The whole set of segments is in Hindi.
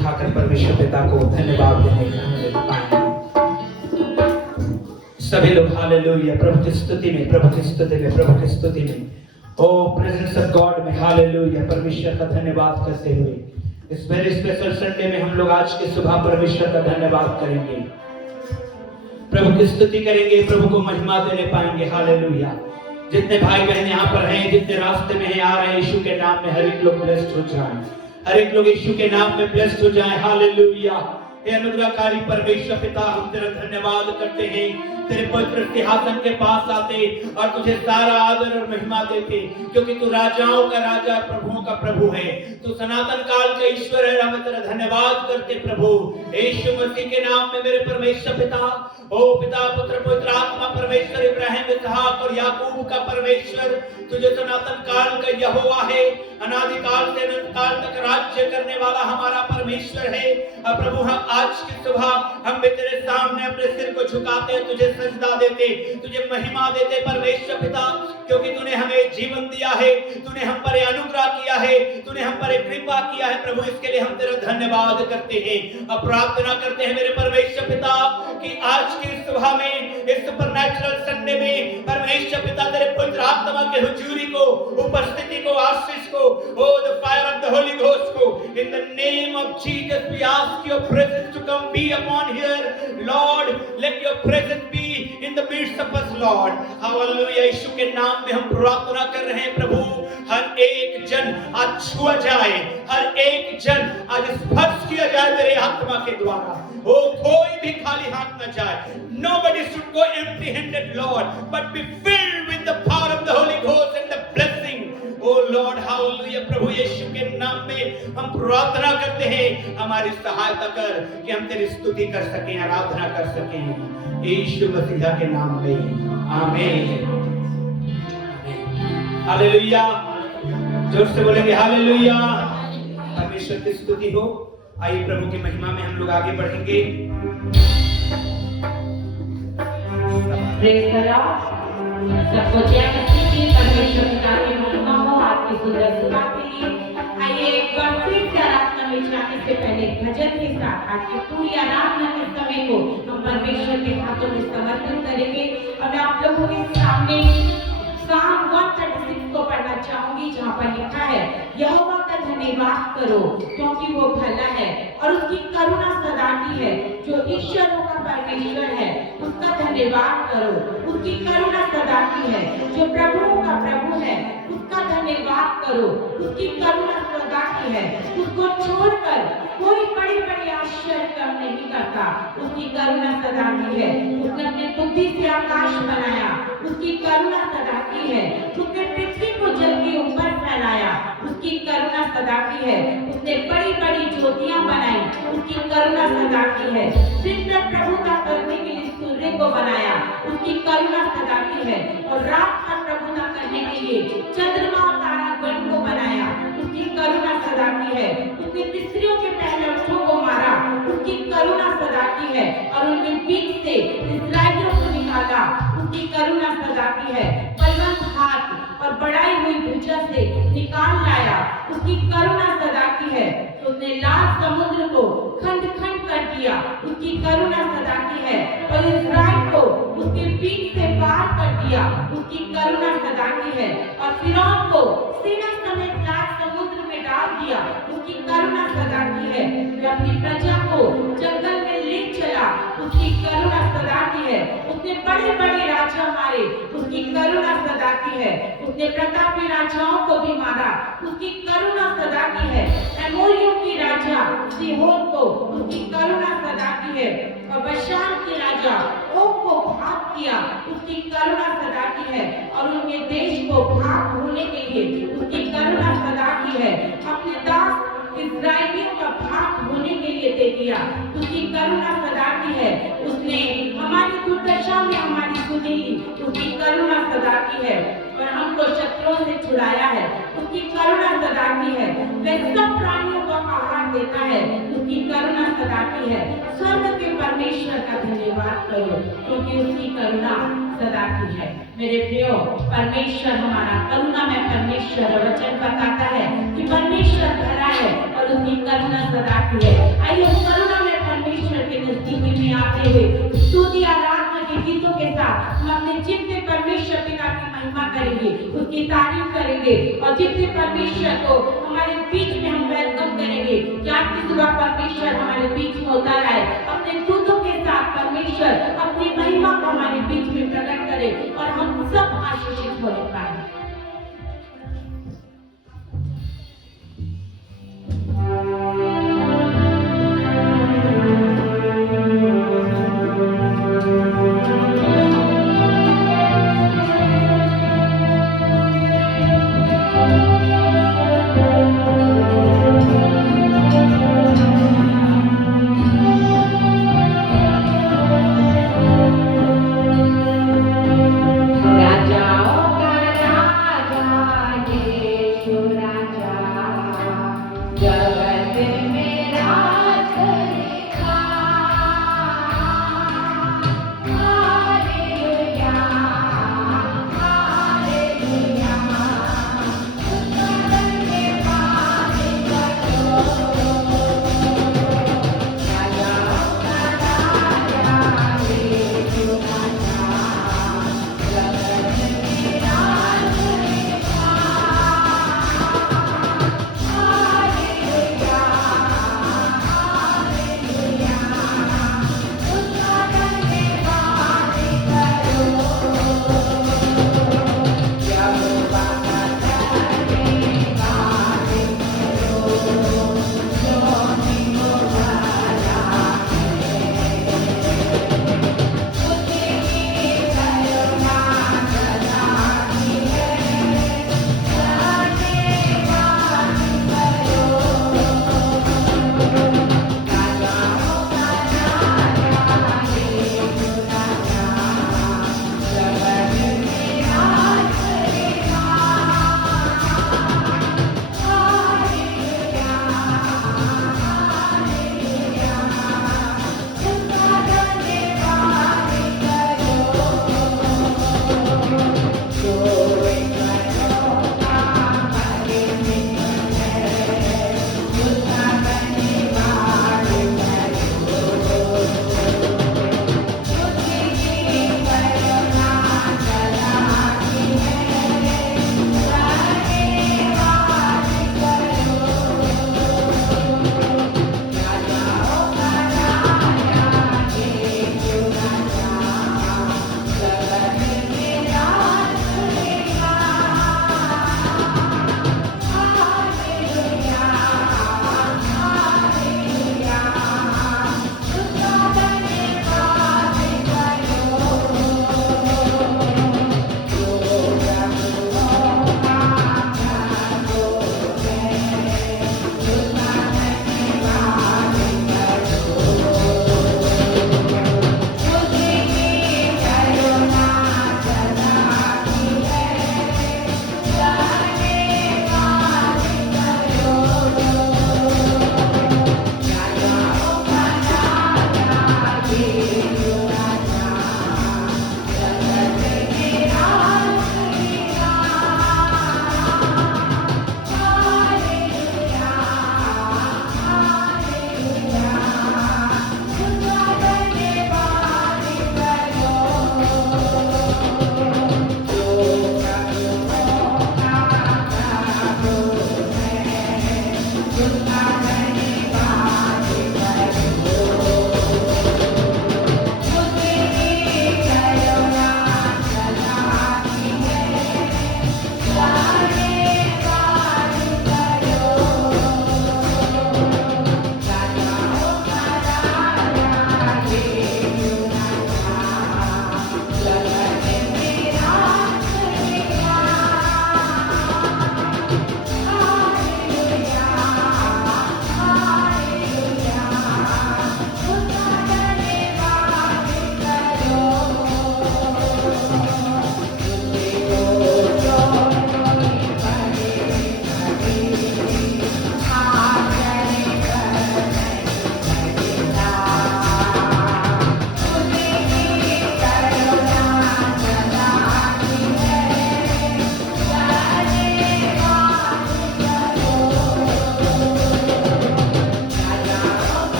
उठाकर परमेश्वर पिता को धन्यवाद देने का पाएंगे। सभी लोग हालेलुया, प्रभु की स्तुति में, प्रभु की स्तुति में, प्रभु की स्तुति में, ओ प्रेजेंस ऑफ गॉड में हालेलुया, परमेश्वर का धन्यवाद करते हुए इस वेरी स्पेशल संडे में हम लोग आज की सुबह परमेश्वर का धन्यवाद करेंगे, प्रभु की स्तुति करेंगे, प्रभु को महिमा देने पाएंगे। हालेलुया। जितने भाई बहन यहाँ पर हैं, जितने रास्ते में हैं, आ रहे हैं, यीशु के नाम में हर एक लोग ब्लेस्ड हो जाएं, हर एक लोग यीशु के नाम में ब्लेस्ड हो जाएं। हालेलुया। हे अनुग्रहकारी परमेश्वर पिता, हम तेरा धन्यवाद करते हैं, तेरे पवित्र सिंहासन के पास आते और तुझे सारा आदर और महिमा देते, क्योंकि तू राजाओं का राजा, प्रभुओं का प्रभु है, तू सनातन काल का ईश्वर है। हम तेरा धन्यवाद करते प्रभु यीशु मसीह के नाम में। मेरे परमेश्वर पिता, ओ पिता, पुत्र, पवित्र आत्मा, परमेश्वर इब्राहिम, इसहाक और याकूब का परमेश्वर, तुझे सनातन काल का यहोवा है, अनादि काल से अनंत काल तक राज्य करने वाला हमारा परमेश्वर है। अब प्रभु हम आज की सुबह हम भी तेरे सामने अपने सिर को झुकाते, तुझे सजदा देते, तुझे महिमा देते परमेश्वर पिता, क्योंकि तूने हमें जीवन दिया है, तूने हम पर अनुग्रह किया है, तूने हम पर कृपा किया है प्रभु। इसके लिए हम तेरा धन्यवाद करते हैं। अब प्रार्थना करते हैं मेरे परमेश्वर पिता कि आज की सुबह में, इस सुपरनैचुरल संडे में परमेश्वर पिता तेरे पवित्र आत्मा के हुजूरी को, उपस्थिति को, आशीष को, O the fire of the Holy Ghost को, in the name of Jesus we ask your presence to come be upon here Lord, let your presence be in the midst of us Lord. Hallelujah. यीशु के नाम में हम प्रार्थना कर रहे हैं प्रभु, हर एक जन आज छुआ जाए, हर एक जन आज स्पर्श किया जाए तेरे आत्मा के द्वारा, ओ कोई भी खाली हाथ न जाए। Nobody should go empty-handed, Lord, but be filled with the power of the Holy Ghost and the blessing, oh Lord, hallelujah। प्रभु यीशु के नाम में हम प्रार्थना करते हैं, हमारी सहायता कर कि हम तेरी स्तुति कर सकें, आराधना कर सकें, यीशु मसीह के नाम में, आमीन। हालेलुया। जोर से बोलेंगे हालेलुया। परमेश्वर की स्तुति हो। आइए प्रभु की महिमा में हम लोग आगे बढ़ेंगे। Praise the Lord. सबको जय मसीह की, परमेश्वर पिता की महिमा हो। आपकी सुंदर सुबह के लिए आइए एक बार फिर से आराधना में जाने से पहले भजन के साथ आज की पूरी आराधना के समय को हम परमेश्वर के हाथों में समर्पित करेंगे। अब मैं आप लोगों के सामने साम 136 को पढ़ना चाहूंगी, जहाँ पर लिखा है, यहोवा का धन्यवाद करो क्योंकि वो भला है और उसकी करुणा सदा की है। जो ईश्वरों का परमेश्वर है उसका धन्यवाद करो, उसकी करुणा सदा की है। जो प्रभुओं का प्रभु है उसका धन्यवाद करो, उसकी करुणा सदा की है। उसको छोड़कर कोई बड़ी बड़ी आश्चर्य काम नहीं करता, उसकी करुणा सदा की है। उसने अपनी बुद्धि से आकाश बनाया, उसकी करुणा सदा की है। उसने पृथ्वी को जल के ऊपर फैलाया, उसकी करुणा सदा की है। उसने बड़ी बड़ी ज्योतियां बनाई, उसकी करुणा सदा की है। दिन में प्रभुता करने के लिए सूर्य को बनाया, उसकी करुणा सदा की है। और रात का प्रभुता करने के लिए चंद्रमा और तारागण को बनाया, उसकी करुणा सदा की है। उसने मिस्रियों के पहलौठों को मारा, उसकी करुणा सदा की है। और उनके बीच से इस्राएलियों को निकाला, उसकी करुणा सदा की है। बलवंत हाथ और बढ़ाई हुई भुजा से निकाल लाया, उसकी करुणा सदा की है। उसने लाल समुद्र को खंड खंड कर दिया, उसकी करुणा सदा की है। और इस्राएल को उसके बीच से पार कर दिया, उसकी करुणा सदा की है। और फिरौन को सीना समेत लाल समुद्र में डाल दिया, उसकी करुणा सदा की है। वह अपनी प्रजा को जंगल में ले चला, उसकी करुणा सदा की है। उसने बड़े बड़े राजा मारे, उसकी करुणा सदा की है। उसने प्रतापी राजाओं को भी मारा, उसकी करुणा सदा की है। एमोरियों की राजा सीहोन को, उसकी करुणा सदा की है। और बशान के राजा ओग को भाग किया, उसकी करुणा सदा की है। और उनके देश को भाग होने के लिए उसकी करुणा सदा की है। अपने दास इस्राएलियों का भाग होने के लिए दे दिया, उसकी करुणा सदा की है। उसने हमारी दुर्दशा में हमारी सुनी, उसकी करुणा सदा की है। और हमको शत्रुओं से छुड़ाया है, उसकी करुणा सदा की है। वह सब प्राणियों को आहार देता है, उसकी करुणा सदा की है। स्वर्ग के परमेश्वर का धन्यवाद करो क्योंकि उसकी करुणा सदा की है। मेरे प्रियो, परमेश्वर हमारा करुणा में परमेश्वर वचन बताता है कि परमेश्वर भला है और उसकी करुणा सदा की है। करेंगे, उसकी तारीफ करेंगे और जितने परमेश्वर को हमारे बीच में हम वेलकम करेंगे कि आज की सुबह परमेश्वर हमारे बीच में उतर आए, अपने दूतों के साथ परमेश्वर अपनी महिमा को हमारे बीच में प्रकट करे और हम सब आशीषित होने पाए।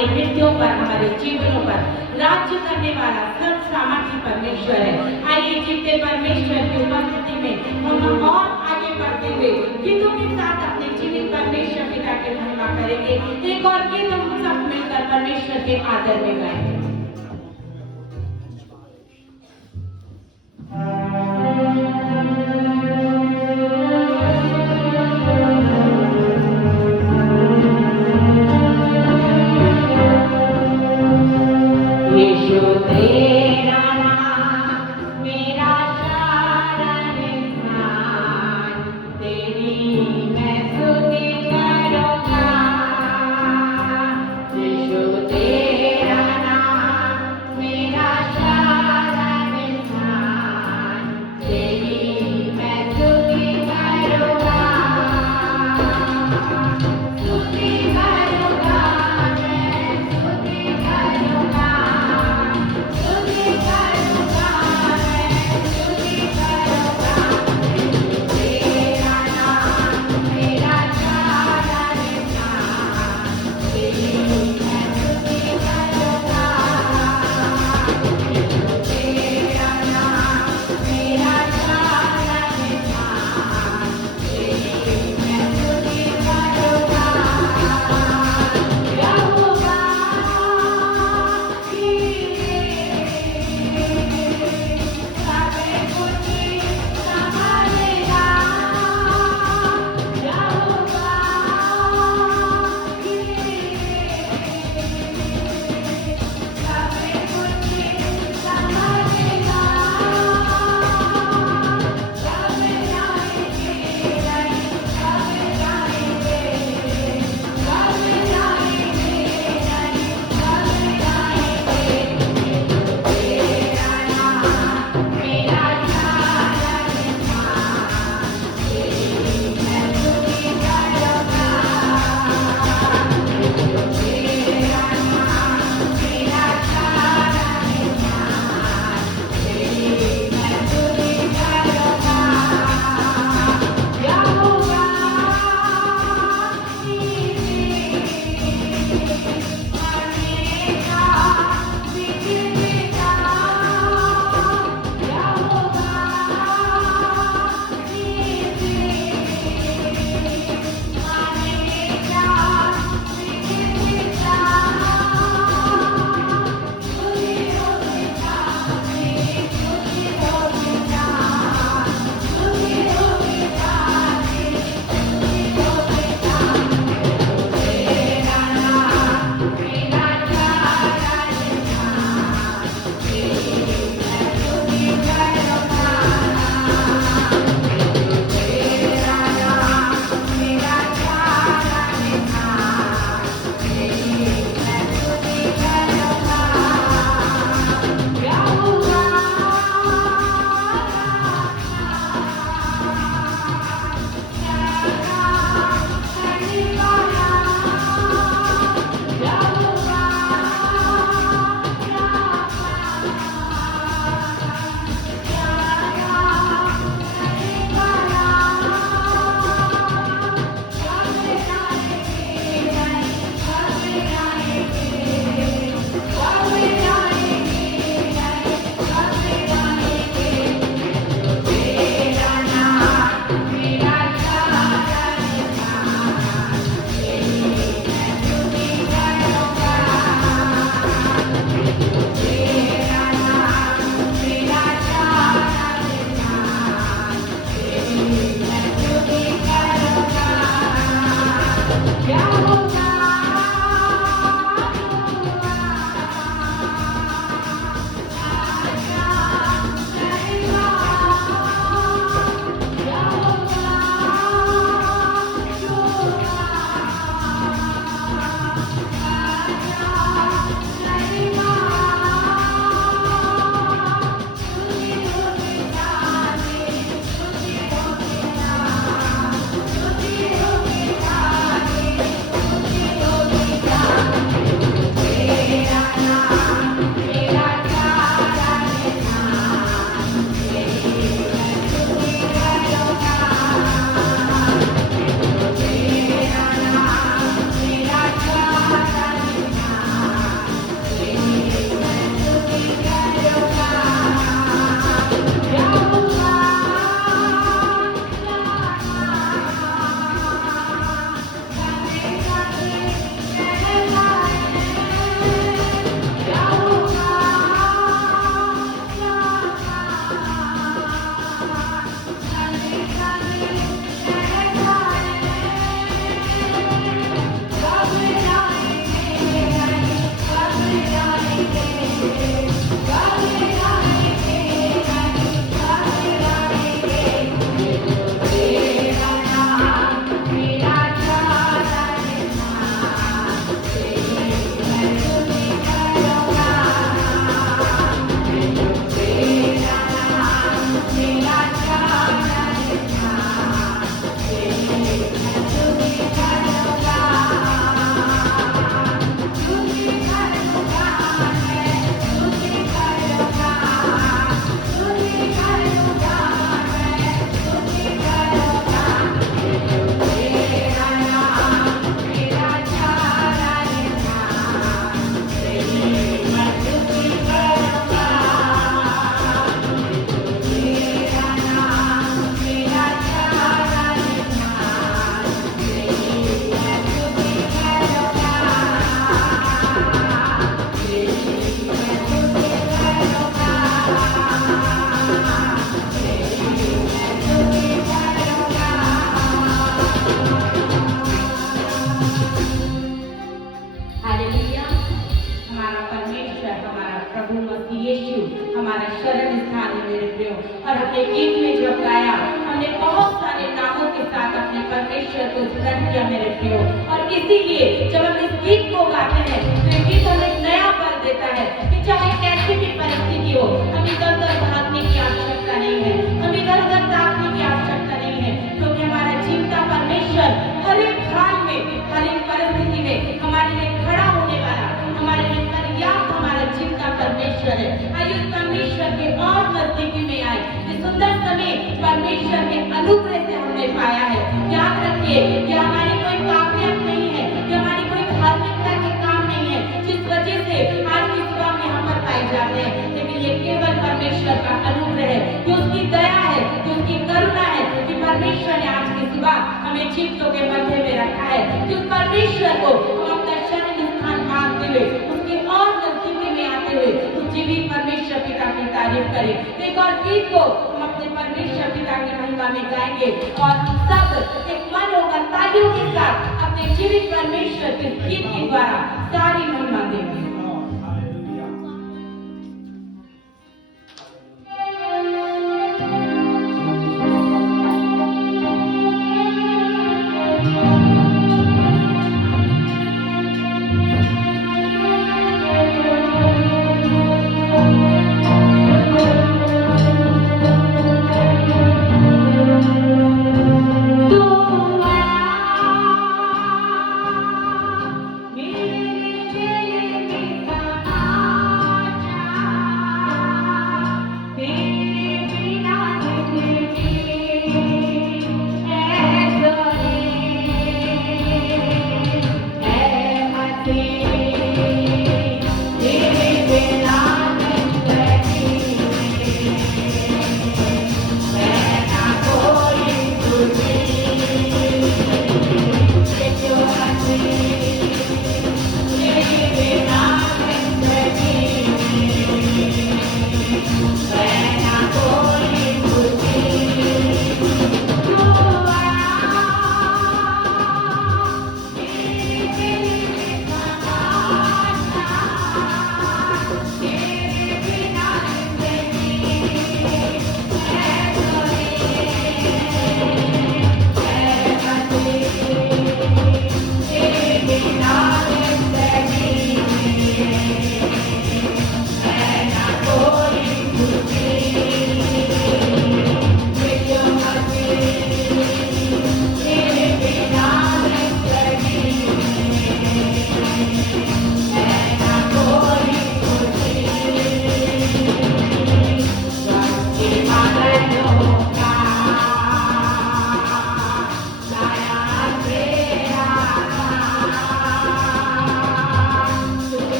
हमारे हृदयों पर, हमारे जीवनों पर राज्य करने वाला सर्व सामर्थ्य परमेश्वर है। आइए जीवते परमेश्वर की उपस्थिति में हम और आगे बढ़ते हुए गीतों के साथ अपने जीवित परमेश्वर पिता की महिमा करेंगे। एक और गीत हम सब मिलकर परमेश्वर के आदर में गाएंगे। तेरा नाम प्रभु मसीह यीशु हमारा शरण स्थान है मेरे प्रियो। और अपने गीत में जब गाया हमने बहुत सारे नामों के साथ अपने परमेश्वर को स्मरण किया मेरे प्रियो। और इसीलिए जब हम इस गीत को गाते हैं तो ये गीत हमें नया बल देता है कि चाहे कैसी भी परिस्थिति हो, हम इधर उधर भागने की आवश्यकता नहीं है, हम इधर उधर ताकने की आवश्यकता नहीं है, क्योंकि हमारा जीवता परमेश्वर हर एक हाल में, हर एक परिस्थिति में हमारे लिए खड़ा होने वाला, हमारे लिए पर्याप्त हमारा जीवता परमेश्वर है। आइए उस परमेश्वर के और नजदीकी में आए। इस सुंदर समय परमेश्वर के अनुग्रह से हमने पाया है। याद रखिए कि हमारी कोई काबिलियत नहीं है, कि हमारी कोई धार्मिकता के काम नहीं है जिस वजह से आज की सुबह में यहाँ पर पाए जाते हैं, लेकिन ये केवल परमेश्वर का अनुग्रह है, कि उसकी दया है, कि उसकी करुणा है, कि परमेश्वर ने आज की सुबह हमें जीवितों के मध्य में रखा है। कि उस परमेश्वर को हम अपना शरण स्थान मानते हुए, उसके और नजदीकी में आते हुए उस जीवित परमेश्वर पिता की तारीफ करें। एक और गीत को हम अपने परमेश्वर पिता की महिमा में गाएंगे और सब एक मन होकर तालियों के साथ अपने जीवित परमेश्वर के गीत के द्वारा सारी महिमा देंगे। मेरे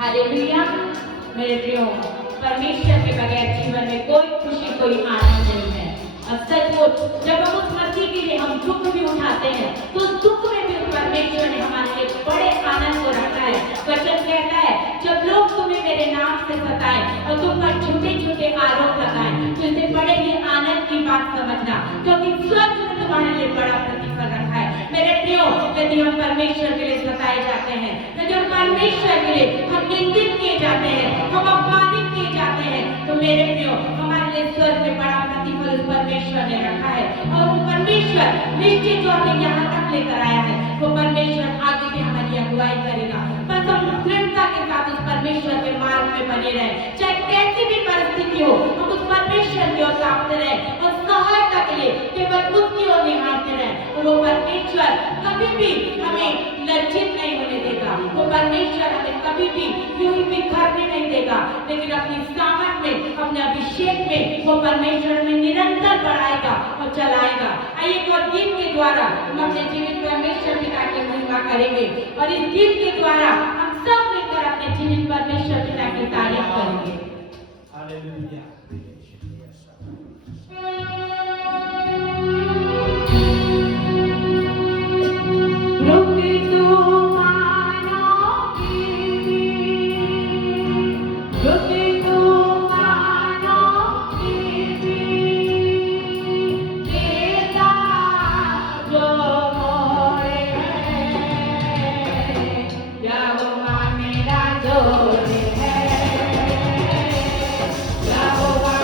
हालेलुया। मेरे प्रियो, परमेश्वर के बगैर जीवन में कोई खुशी, कोई आनंद नहीं है। और सचमुच जब हम उस मसीह के लिए हम दुख भी उठाते हैं, तो उस दुख में भी परमेश्वर ने हमारे लिए बड़े आनंद को रखा है। वचन कहता है, जब लोग तुम्हें मेरे नाम से सताएं और तुम पर झूठे झूठे आरोप लगाएं, तो इसे बड़े ही आनंद की बात समझना, क्योंकि स्वर्ग में तुम्हारे लिए बड़ा प्रतिफल रखा है। मेरे प्रियो, यदि हम परमेश्वर के लिए सताए जाते हैं, यदि हम परमेश्वर के लिए हम निंदित किए जाते हैं, हम अपमानित किए जाते हैं, तो मेरे प्रियो, हमारे लिए स्वर्ग में बड़ा प्रतिफल परमेश्वर ने रखा है। और वो परमेश्वर निश्चित जो हमें यहाँ तक लेकर आया है, वो परमेश्वर आगे भी हमारी अगुवाई करेगा। बस हम दृढ़ता के साथ उस परमेश्वर के मार्ग में बने रहे, चाहे कैसी भी परिस्थिति हो, हम उस परमेश्वर की ओर ताकते रहे और सहायता के लिए केवल उसकी ओर निहारते रहे। वो परमेश्वर कभी भी हमें लज्जित नहीं होने देगा, वो परमेश्वर हमें कभी भी यूं ही बिखरने नहीं देगा, लेकिन अपनी सामर्थ में, अपने अभिषेक में वो परमेश्वर में निरंतर बढ़ाएगा और चलाएगा। आइए और गीत के द्वारा हम अपने जीवित परमेश्वर पिता की महिमा करेंगे, और इस गीत के द्वारा हम सब मिलकर अपने जीवित परमेश्वर पिता की तारीफ करेंगे। हालेलुया। Jehovah,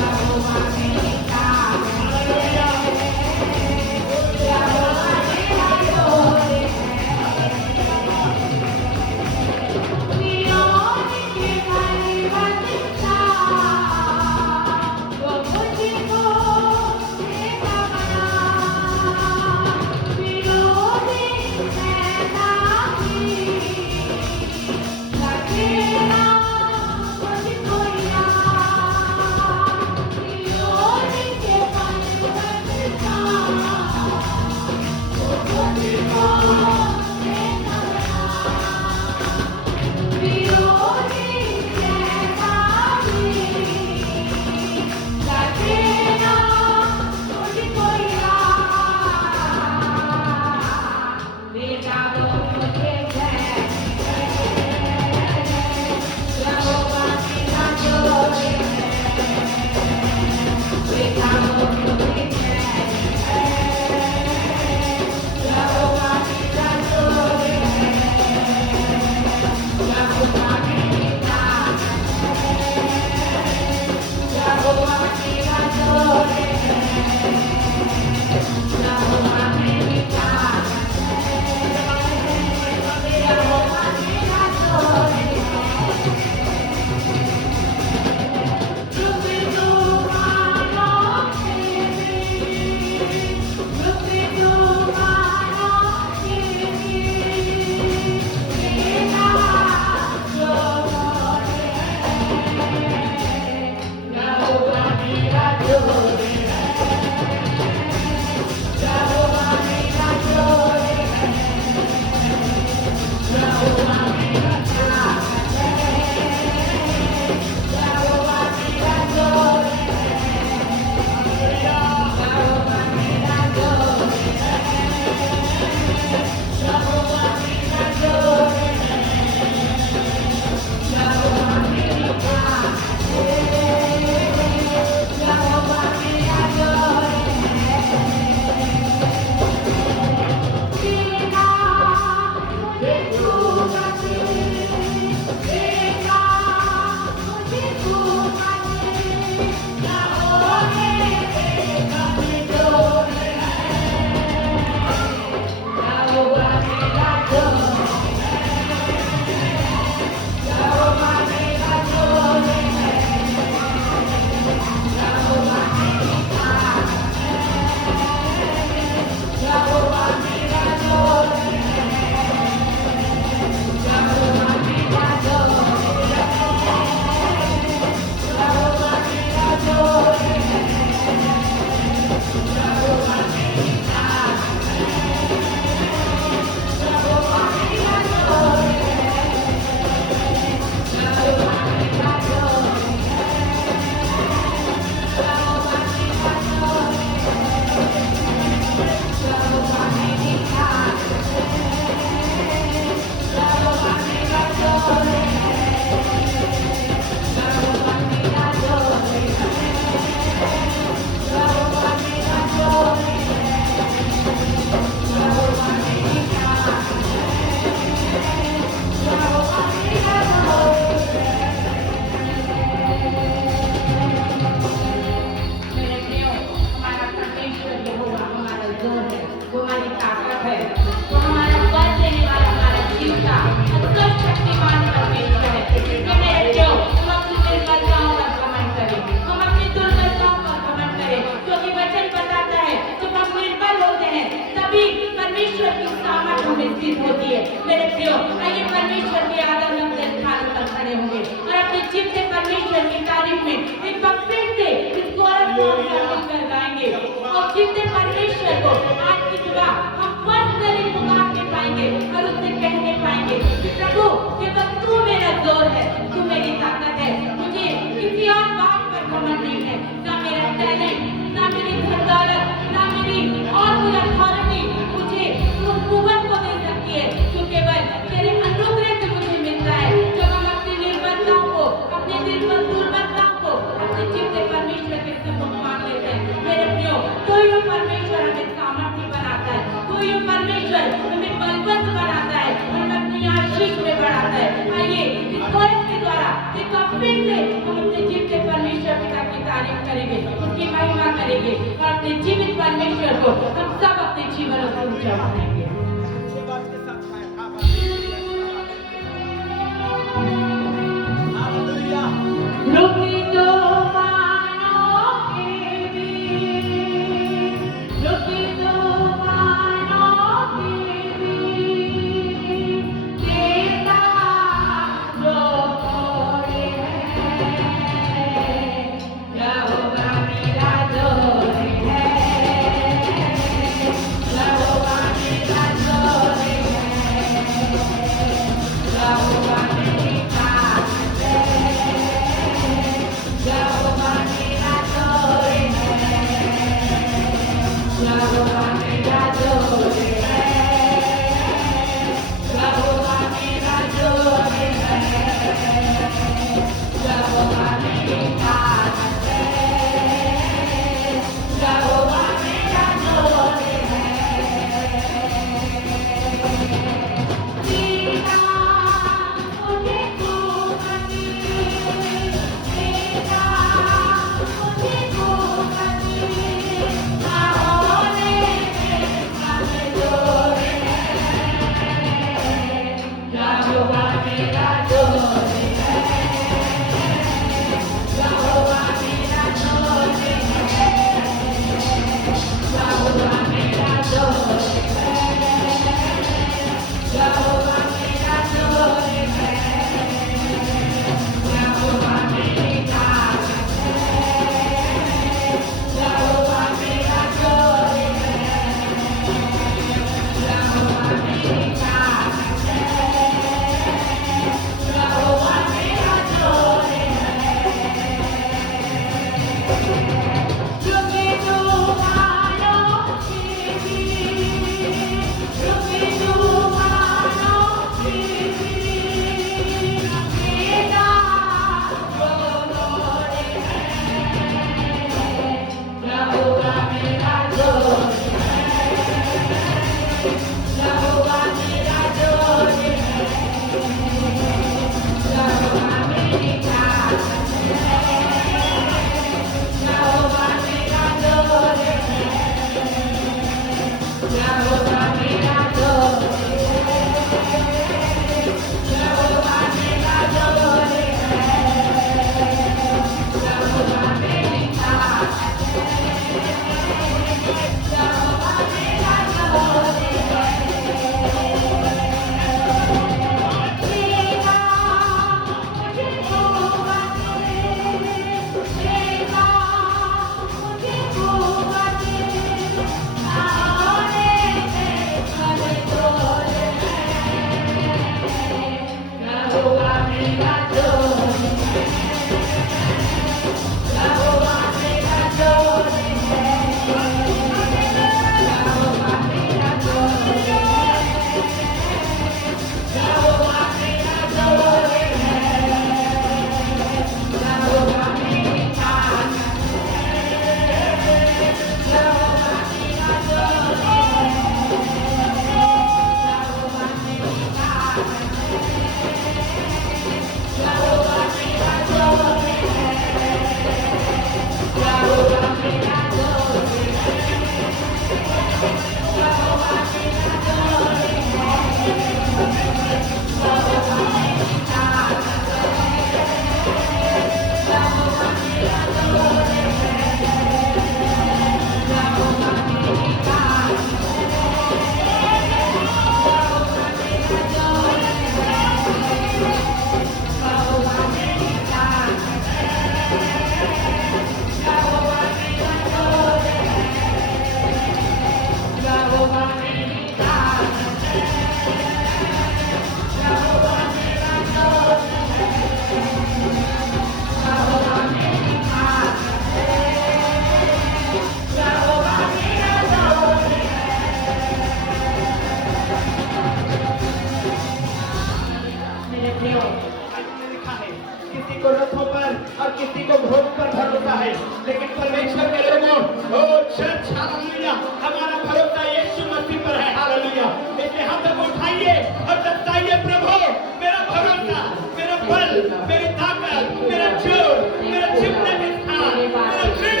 किसी को भोग पर भरोसा है, लेकिन परमेश्वर के लोगों, ओ चर्च, हालेलुया, हमारा भरोसा यीशु मसीह पर है, हालेलुया। इसलिए हाथ को उठाइए और बताइए, प्रभु मेरा भरोसा, मेरा बल, मेरी ताकत, मेरा जोर, मेरा छिपने का स्थान, मेरा दृढ़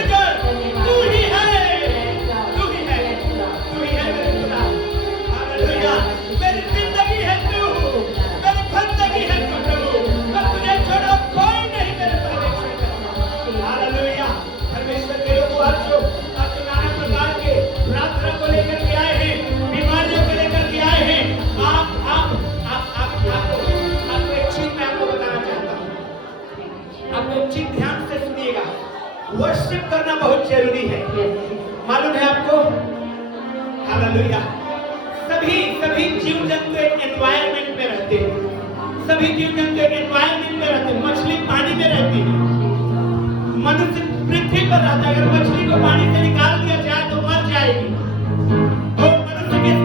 तू ही है, तू ही है, तू ही है मेरे खुदा, हालेलुया। मेरी जिंदगी है तू, मेरी बंदगी है तू प्रभु, और तुझे छोड़ा कोई नहीं मेरे परमेश्वर, हालेलुया। परमेश्वर के लोग आज जो नाना प्रकार के प्रार्थना को लेकर के आए हैं, बीमारियों को लेकर के आए हैं, आपको एक चीज मैं आपको बताना चाहता हूँ, आपको एक चीज ध्यान से सुनिएगा। वर्शिप करना बहुत जरूरी है, मालूम है आपको, हालेलुया। सभी जीव जंतु एक एनवायरनमेंट में रहते हैं, सभी जीव जंतु एक एनवायरनमेंट में रहते हैं। मछली पानी में रहती है, मनुष्य पृथ्वी पर रहता है। अगर मछली को पानी से निकाल दिया जाए तो मर जाएगी, और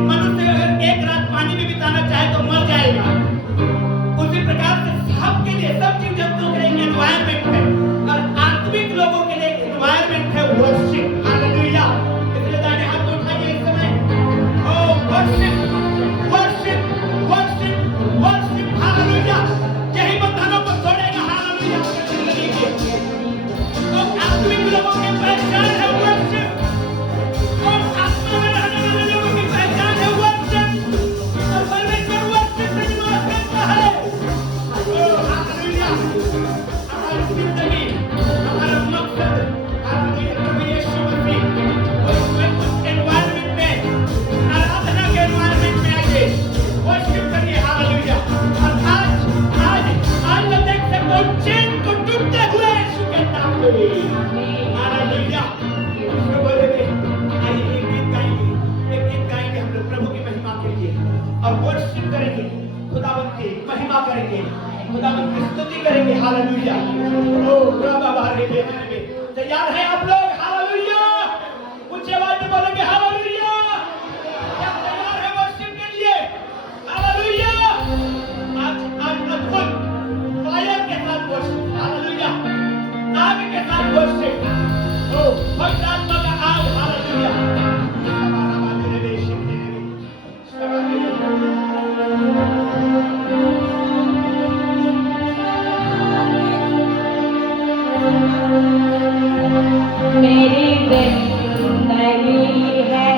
मनुष्य अगर एक रात पानी में बिताना चाहे तो मर जाएगा। उसी प्रकार से सबके लिए, सब जीव जंतुओं के लिए एक एनवायरनमेंट है, और आत्मिक लोगों के लिए एक एनवायरनमेंट है वर्शिप, हालेलुया। इसलिए दाहिने हाथ को उठाइए इस समय, O worship, worship, worship, worship, hallelujah. यही बंधनों को तोड़ेगा, हालेलुया, आपकी जिंदगी के। तो आत्मिक लोगों की पहचान है वर्शिप, और आत्मा में रहने वाले लोगों की पहचान है वर्शिप, और परमेश्वर वर्शिप से निवास करता है। ओ हालेलुया, हमारी जिंदगी, हमारा मकसद, हालेलुया, प्रभु यीशु मसीह, और उस एनवायरनमेंट में, आराधना के एनवायरनमेंट में आइए, वर्शिप करिए, हालेलुया। और आज मैं देख सकता हूँ चेन को टूटते हुए यीशु के नाम में, हालेलुया। प्रभु देखे, आइए एक गीत गाएंगे हम लोग प्रभु की महिमा के लिए, और वर्शिप करेंगे, खुदावंत की महिमा करेंगे, खुदावंत की स्तुति करेंगे, हालेलुया। ओ रबा बारे बेटे, तैयार हैं आप लोग? हालेलुया, ऊंची आवाज में बोलेंगे हालेलुया। क्या तैयार है वर्शिप के लिए? हालेलुया। आज अद्भुत फायर के साथ वर्शिप, हालेलुया, आग के साथ वर्शिप, ओ पवित्र आत्मा का आग, हालेलुया। मेरी जिंदगी है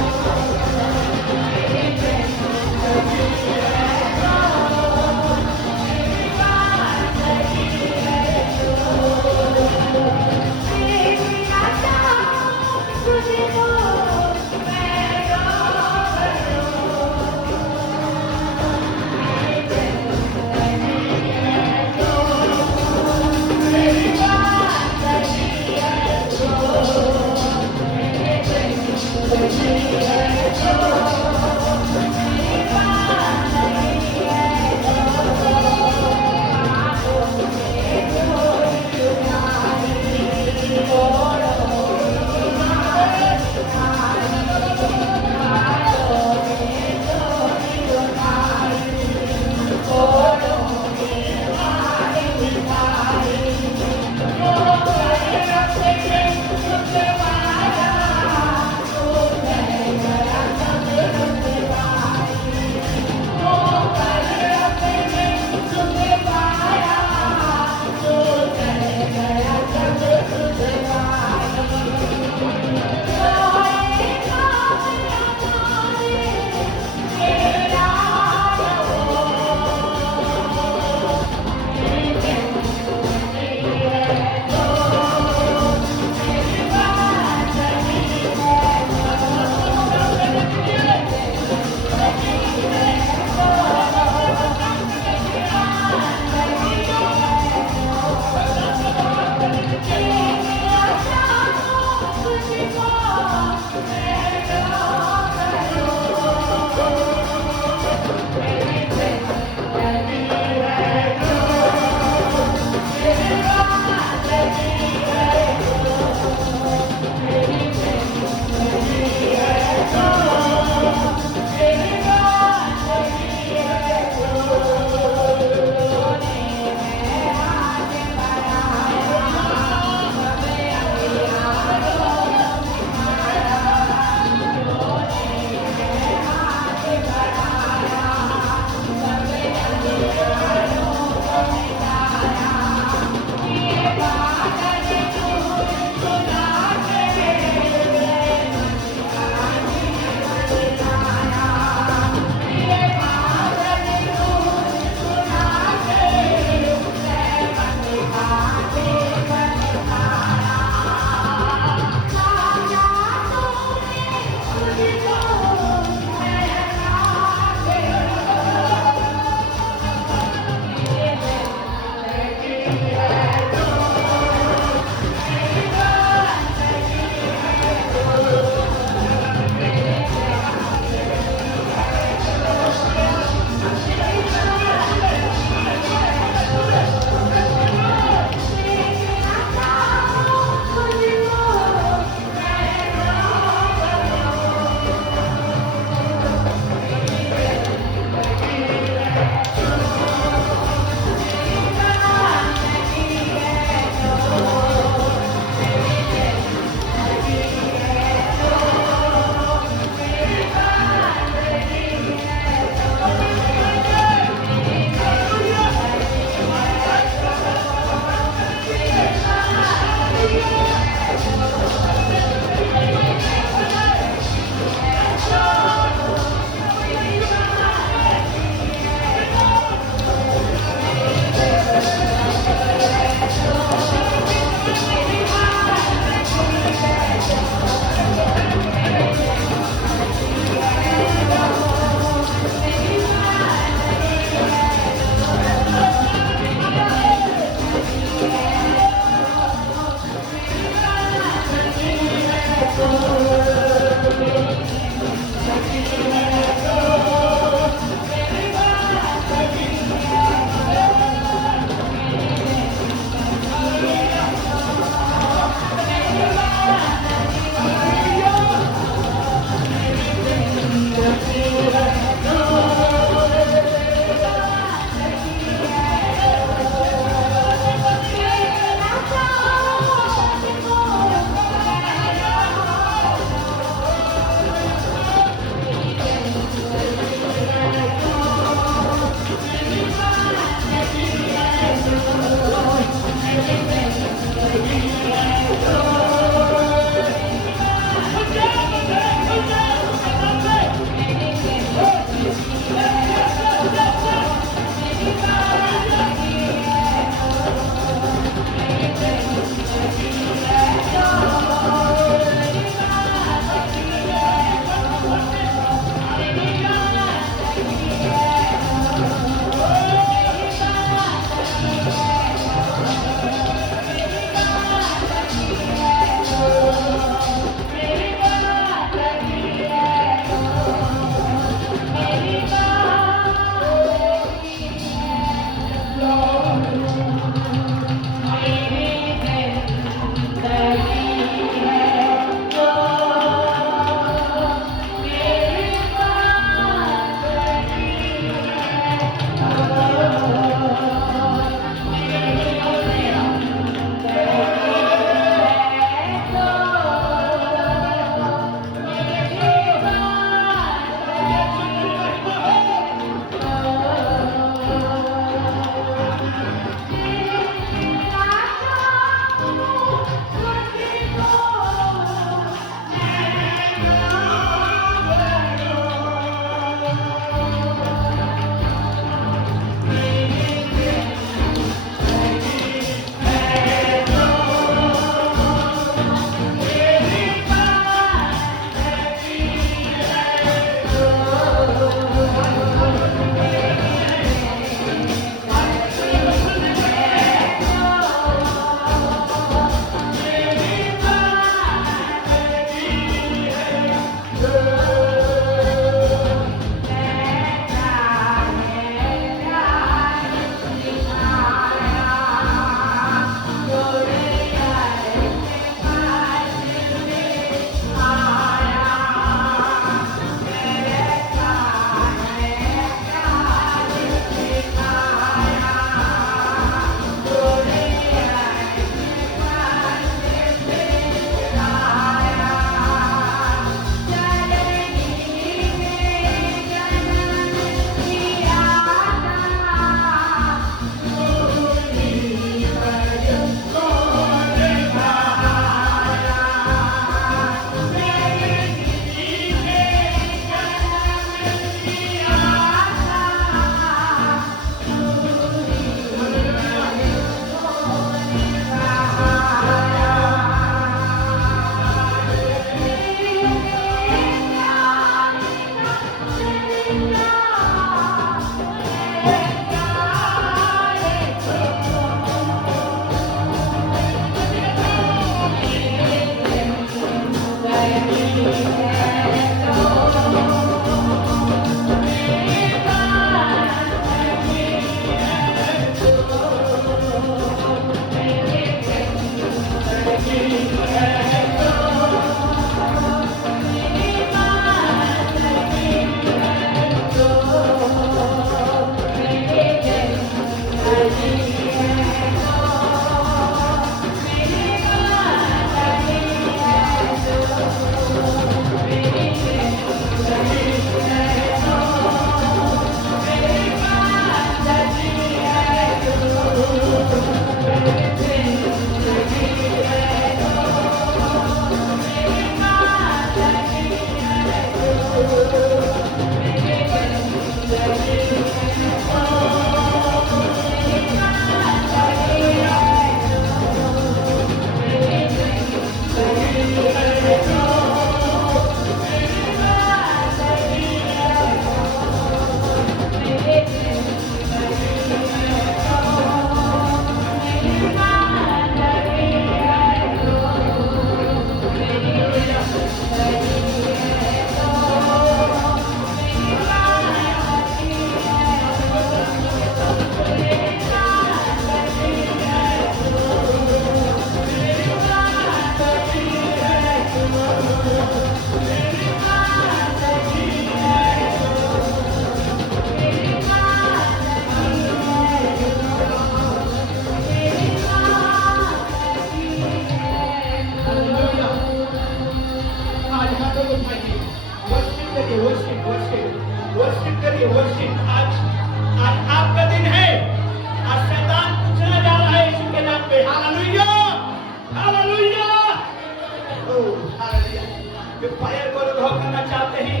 जो फायर को अनुभव करना चाहते हैं,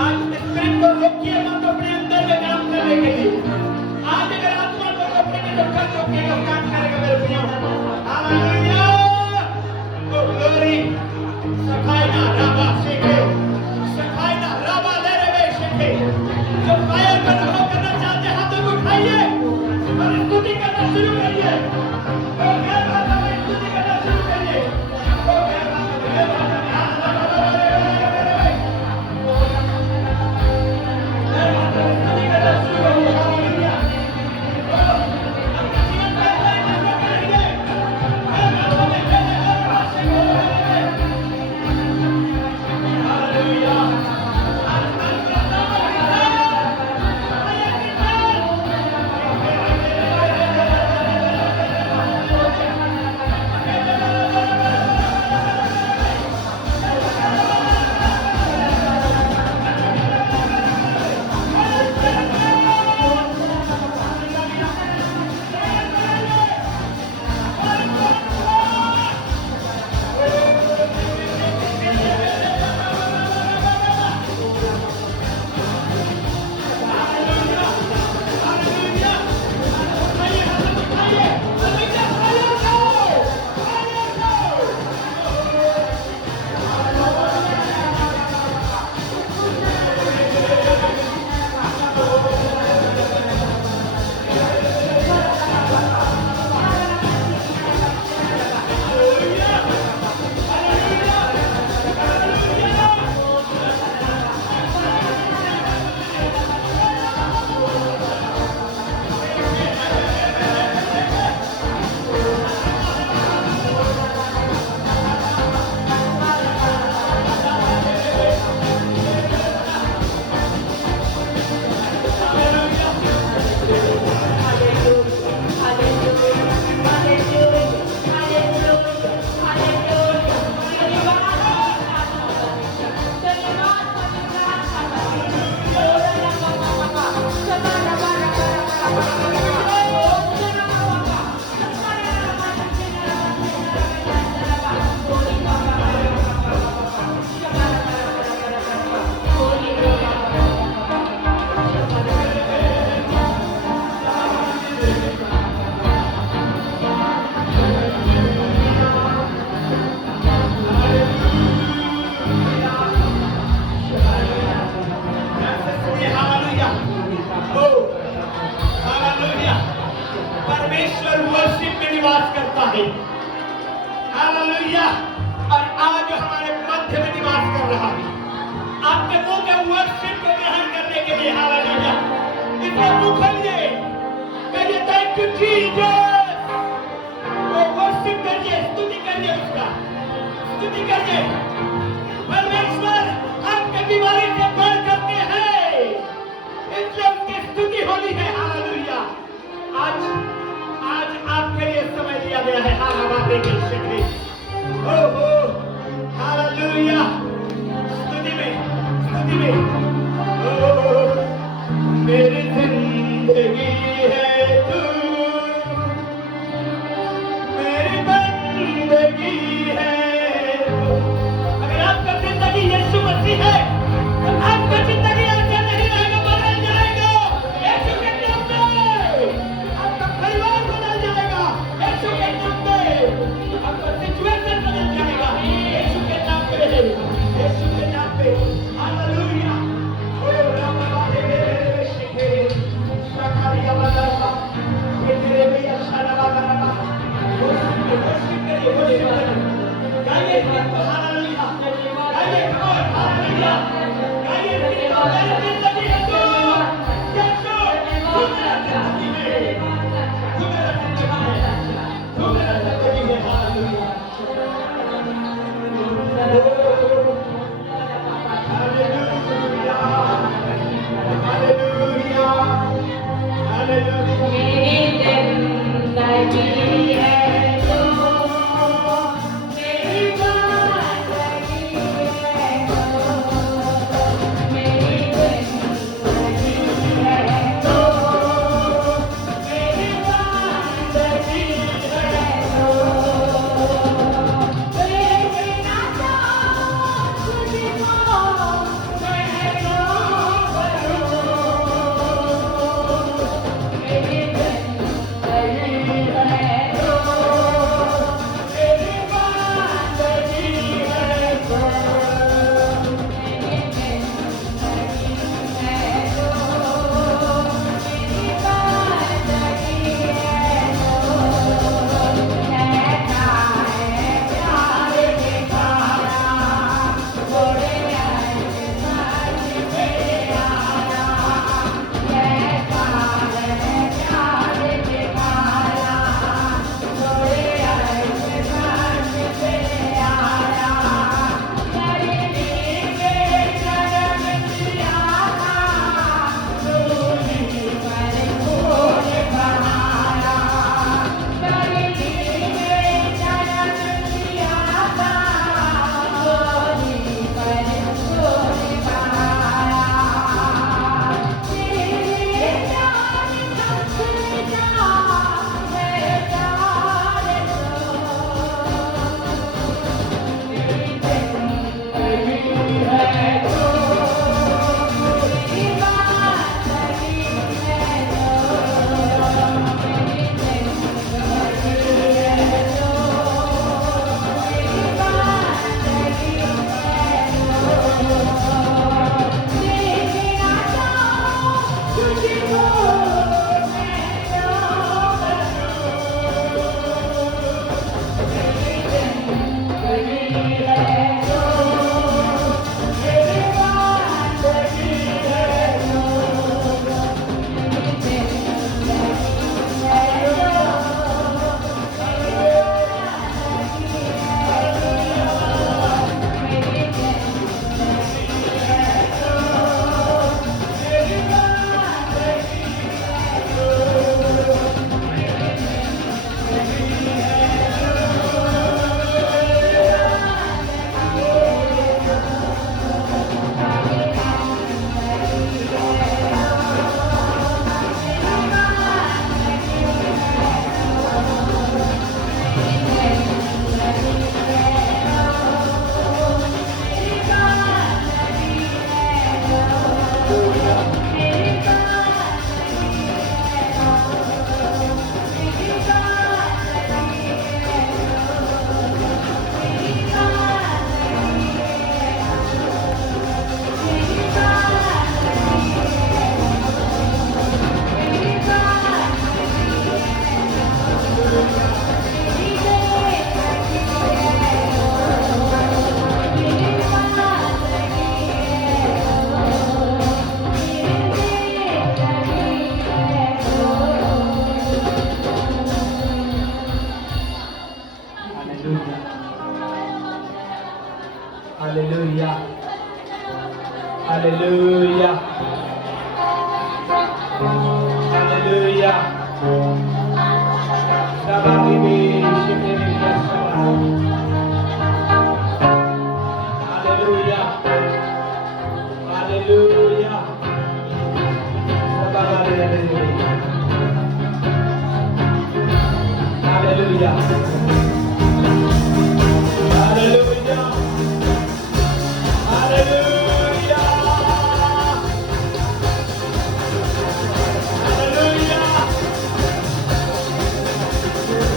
आज स्पिरिट को रोकिए मत अपने अंदर में काम करने के लिए। आज अगर आत्मा को रोकेंगे तो कल रोकेगा, काम करेगा मेरे प्रियो। Hallelujah, oh glory. सखाइना राबा शेखे, सखाइना राबा लेरे शेखे। जो फायर को अनुभव करना चाहते हैं, हाथों को उठाइए और स्तुति करना शुरू करिए। ओ गैर भाषा में स्तुति करना शुरू करिए। ओ गैर भाषा में परमेश्वर वर्शिप में निवास करता है। हालेलुया, और आज हमारे मध्य में निवास कर रहा है। आपके मुंह के वर्शिप को ग्रहण करने के लिए हालेलुया, इसलिए मुंह खोलिए, कहिए थैंक यू जीसस। वो वर्शिप करिए, स्तुति करिए, उसका स्तुति करिए। परमेश्वर आपके बीमारी से बढ़ करके है, इसलिए उसकी स्तुति होनी है। हालेलुया, आज आपके लिए समय दिया गया है। हालेलुया की शक्ति, ओहो हालेलुया, स्तुति में ओह मेरी जिंदगी है तू, मेरी बंदगी है तू। अगर आपका जिंदगी यीशु मसीह है तो आपका जिंदगी ऐसा नहीं रहेगा, बदल जाएगा यीशु के नाम में। आपका परिवार बदल जाएगा यीशु के नाम में। आपका सिचुएशन बदल जाएगा यीशु के नाम पे, यीशु के नाम पे। हालेलुया, ओ रामा दे शिखे शाकारिया बदलता ये तेरे में अच्छा लगा। वर्शिप करिए, वर्शिप करिए। Hallelujah. Sabadibi, shikiri, yasara. Hallelujah. Hallelujah. Sabadibi. Hallelujah. Hallelujah. Hallelujah. Hallelujah.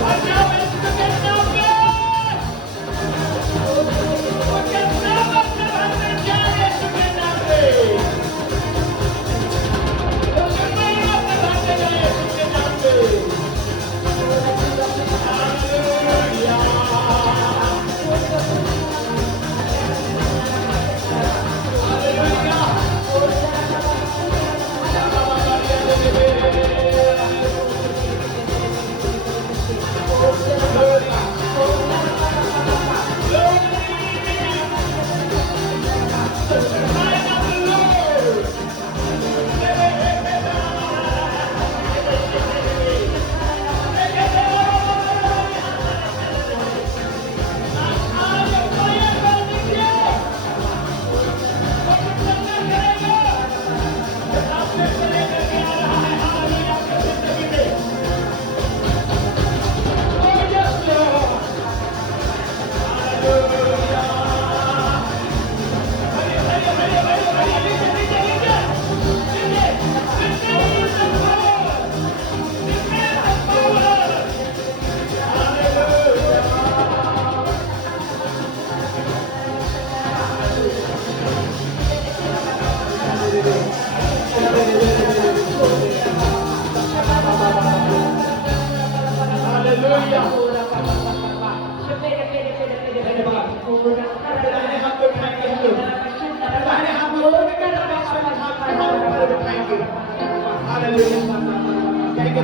Andiamo in questo nome. Perché siamo davanti a Gesù che nome. Perché siamo davanti a Gesù che nome. Hallelujah.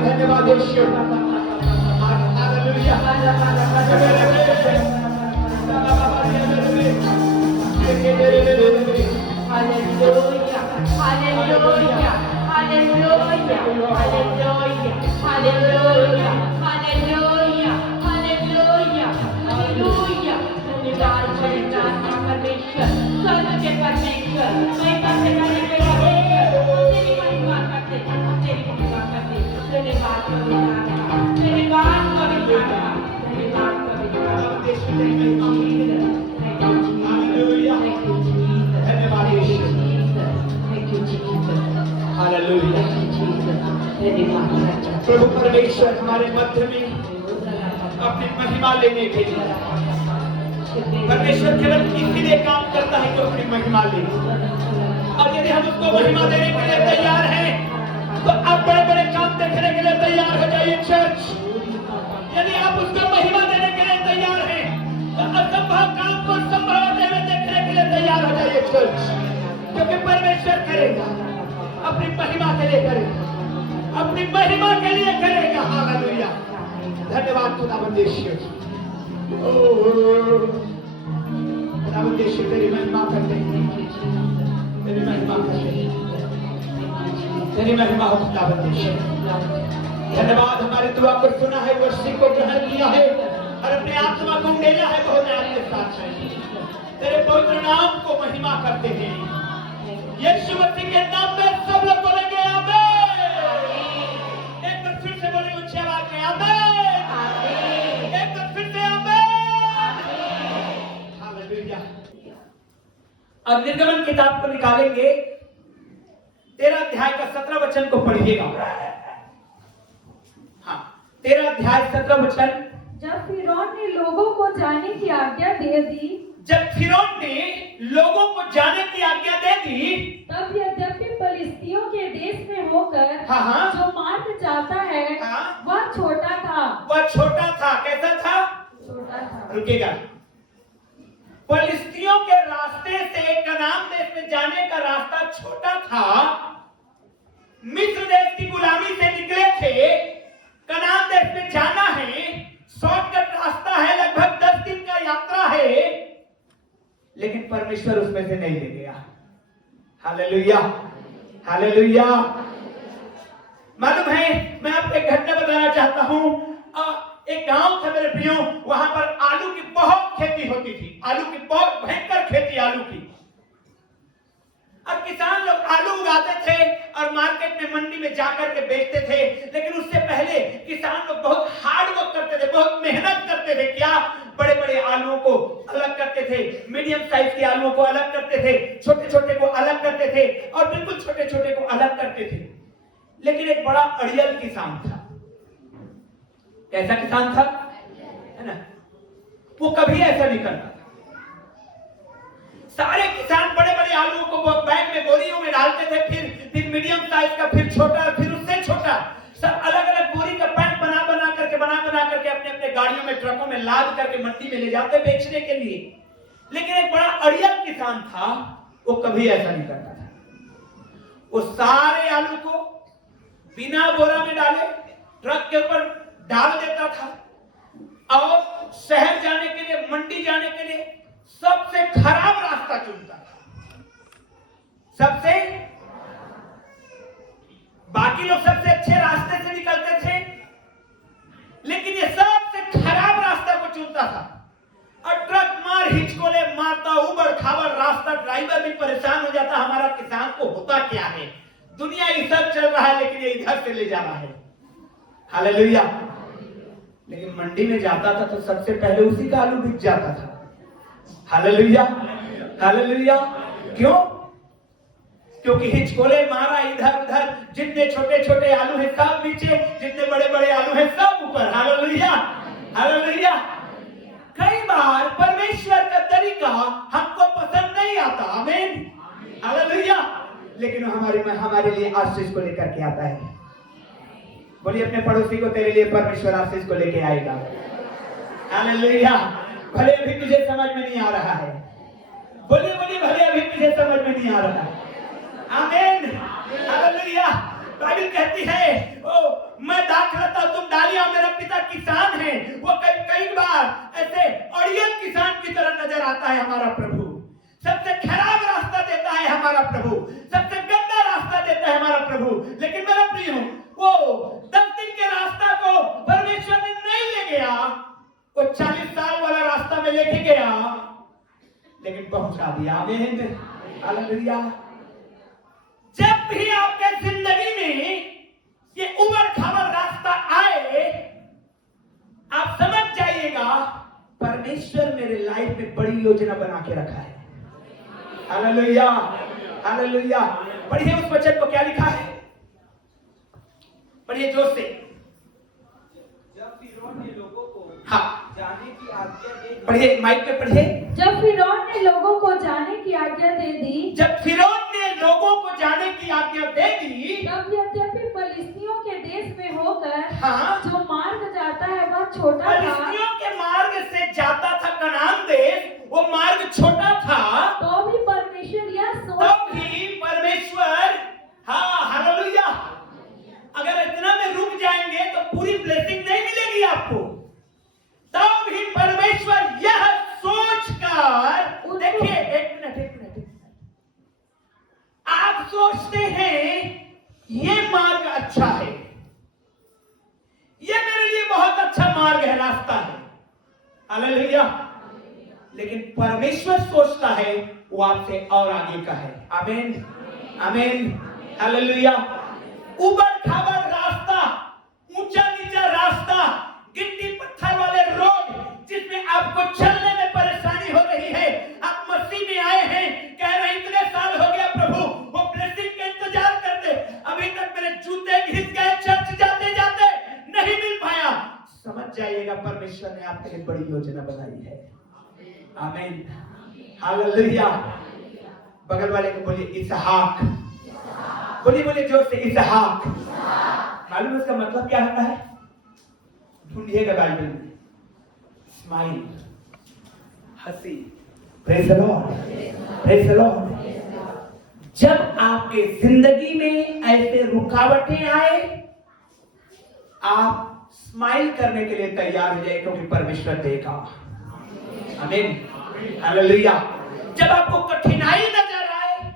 धन्यवाद ईश्वर हालेलुया प्रभु परमेश्वर हमारे मध्य में अपनी महिमा लेने के लिए परमेश्वर केवल इसीलिए काम करता है कि अपनी महिमा ले और यदि हम उसको महिमा देने के लिए तैयार हैं तो आप बड़े बड़े काम देखने के लिए तैयार हो जाइए चर्च। यदि आप उसको महिमा देने के लिए तैयार हैं तो असंभव काम को संभव होते हुए देखने के लिए तैयार हो जाइए चर्च, क्योंकि परमेश्वर करेगा अपनी महिमा के लिए करेगा, अपनी महिमा के लिए करेगा। हालेलुया। धन्यवाद खुदावंद यीशु। खुदावंद यीशु तेरी महिमा करते हैं, तेरी महिमा करते हैं, तेरी महिमा हो खुदावंद यीशु। धन्यवाद हमारी दुआ को सुना है, वर्षी को ग्रहण किया है और अपने आत्मा को उड़ेला है। बहुत आपके साथ है, तेरे पवित्र नाम को महिमा करते हैं। यीशु मसीह के नाम में सब लोग बोलेंगे आमीन। एक बार फिर से बोलेंगे ऊंची आवाज में आमीन। एक बार फिर से आमीन। हालेलुया। अब निर्गमन किताब को निकालेंगे, 13 अध्याय का 17 वचन को पढ़िएगा। हाँ, 13 अध्याय 17 वचन। जब फिरौन ने लोगों को जाने की आज्ञा दे दी, जब फिरौन ने लोगों को जाने की आज्ञा दे दी, तब यद्यपि फिलिस्तियों के देश में होकर हाँ, जो मार्ग जाता है वह छोटा था। वह छोटा था। कैसा था? छोटा था। रुकेगा। फिलिस्तियों के रास्ते से कनान देश में जाने का रास्ता छोटा था। मिस्र देश की गुलामी से निकले थे, कनान देश में जाना है, शॉर्टकट रास्ता है, लगभग 10 दिन का यात्रा है, लेकिन परमेश्वर उसमें से नहीं ले गया। Hallelujah, hallelujah. मालूम है, मैं आप चाहता हूं, एक गांव था मेरे प्रियो, वहां पर आलू की बहुत खेती होती थी, आलू की बहुत भयंकर खेती आलू की। और किसान लोग आलू उगाते थे और मार्केट में मंडी में जाकर के बेचते थे, लेकिन उससे पहले किसान लोग बहुत हार्ड वर्क करते थे, बहुत मेहनत करते थे। क्या? बड़े बड़े आलूओं को अलग करते थे, मीडियम साइज के आलूओं को अलग करते थे, छोटे छोटे को अलग करते थे और बिल्कुल छोटे छोटे को अलग करते थे। लेकिन एक बड़ा अड़ियल किसान था। कैसा किसान था? है ना, वो कभी ऐसा नहीं करता। सारे किसान बड़े बड़े आलूओं को बैग में बोरियों में डालते थे, फिर मीडियम साइज का, फिर छोटा, फिर उससे छोटा, सब अलग अलग बोरी का पैक बना बना करके अपने अपने गाड़ियों में, ट्रकों में लाद करके मंडी में ले जाते बेचने के लिए। लेकिन एक बड़ा अड़ियल किसान था, वो कभी ऐसा नहीं करता था। वो सारे आलू को बिना बोरा में डाले ट्रक के ऊपर डाल देता था और शहर जाने के लिए, मंडी जाने के लिए सबसे खराब रास्ता चुनता था। सबसे, बाकी लोग सबसे अच्छे रास्ते से निकलते थे, लेकिन ये सबसे खराब रास्ता को चुनता था। और ट्रक मार हिचकोले मारता, उबड़ खाबड़ रास्ता, ड्राइवर भी परेशान हो जाता, हमारा किसान को होता क्या है, दुनिया इधर चल रहा है लेकिन ये इधर से ले जा रहा है। हालेलुया। लेकिन मंडी में जाता था तो सबसे पहले उसी का आलू बिक जाता था। Hallelujah, hallelujah. क्यों? क्योंकि हिचकोले मारा इधर उधर, जितने छोटे छोटे आलू हैं सब नीचे, जितने बड़े बड़े आलू हैं सब ऊपर। Hallelujah, hallelujah. कई बार परमेश्वर का तरीका हमको पसंद नहीं आता, आमीन, हालेलुया, लेकिन हमारे लिए आशीष को लेकर के आता है। बोलिए अपने पड़ोसी को, तेरे लिए परमेश्वर आशीष को लेके आएगा। हालेलुया। भले अभी तुझे समझ में नहीं आ रहा है, बोलिए बोलिए, भले अभी तुझे समझ में नहीं आ रहा है। आमीन, हालेलुया। बाइबल कहती है, ओ मैं दाख लेता तुम डालियां, मेरा पिता किसान है। वो कई बार ऐसे अड़ियल किसान की तरह नजर आता है हमारा प्रभु। सबसे खराब रास्ता देता है हमारा प्रभु, सबसे गंदा रास्ता देता है हमारा प्रभु। लेकिन मेरा प्रिय, वो 10 दिन के रास्ता को परमेश्वर ने नहीं ले गया, वो 40 साल वाला रास्ता में लेके गया, लेकिन पहुंचा दिया। आमीन, हालेलुया। जब भी आपके जिंदगी में ये उबड़ खाबड़ रास्ता आए, आप समझ जाइएगा परमेश्वर मेरे लाइफ में बड़ी योजना बना के रखा है। Hallelujah, hallelujah. पढ़िए उस वचन को, क्या लिखा है, पढ़िए जोर से। जब फिरौन ने लोगों को हाँ, जाने की आज्ञा दे दी, पढ़िए माइक पे पढ़िए। जब फिरौन ने लोगों को जाने की आज्ञा दे दी, जब फिरौन ने लोगों को जाने की आज्ञा दे दी, तब यद्यपि फलिस्तियों के देश में होकर हाँ, जो मार्ग जाता है वह छोटा था, फलिस्तियों के मार्ग से जाता था कनान देश, वो मार्ग छोटा था, तो भी परमेश्वर यह तब सोच, भी परमेश्वर, हाँ हालेलुया, अगर इतना में रुक जाएंगे तो पूरी ब्लेसिंग नहीं मिलेगी आपको। तब भी परमेश्वर यह सोचकर, देखिए एक मिनट, आप सोचते हैं ये मार्ग अच्छा है, ये मेरे लिए बहुत अच्छा मार्ग है, रास्ता है, हालेलुया, लेकिन परमेश्वर सोचता है वो आपसे और आगे का है। आमीन, आमीन, हालेलुया। उबड़ खाबड़ रास्ता, ऊंचा नीचा रास्ता, गिट्टी पत्थर वाले रोड, जिसमें आपको चलने में परेशानी हो रही है, आप मसीह में आए हैं, कह रहे इतने साल हो गया प्रभु, वो ब्लेसिंग का इंतजार करते, अभी तक मेरे जूते घिस गए, चर्च जाते जाते नहीं मिल पाया। समझ जाइएगा परमेश्वर ने आपके लिए बड़ी योजना बनाई है। आमीन, हालेलुया। बगल वाले को बोलिए इसहाक, बोलिए बोलिए जोर से, इसहाक। मालूम उसका मतलब क्या होता है? ढूंढिएगा बाइबल में, स्माइल, हंसी। Praise the Lord, praise the Lord. जब आपके जिंदगी में ऐसे रुकावटें आए, आप स्माइल करने के लिए तैयार हो जाए, क्योंकि परमेश्वर देगा। आमीन, हालेलुया। जब आपको कठिनाई नजर आए,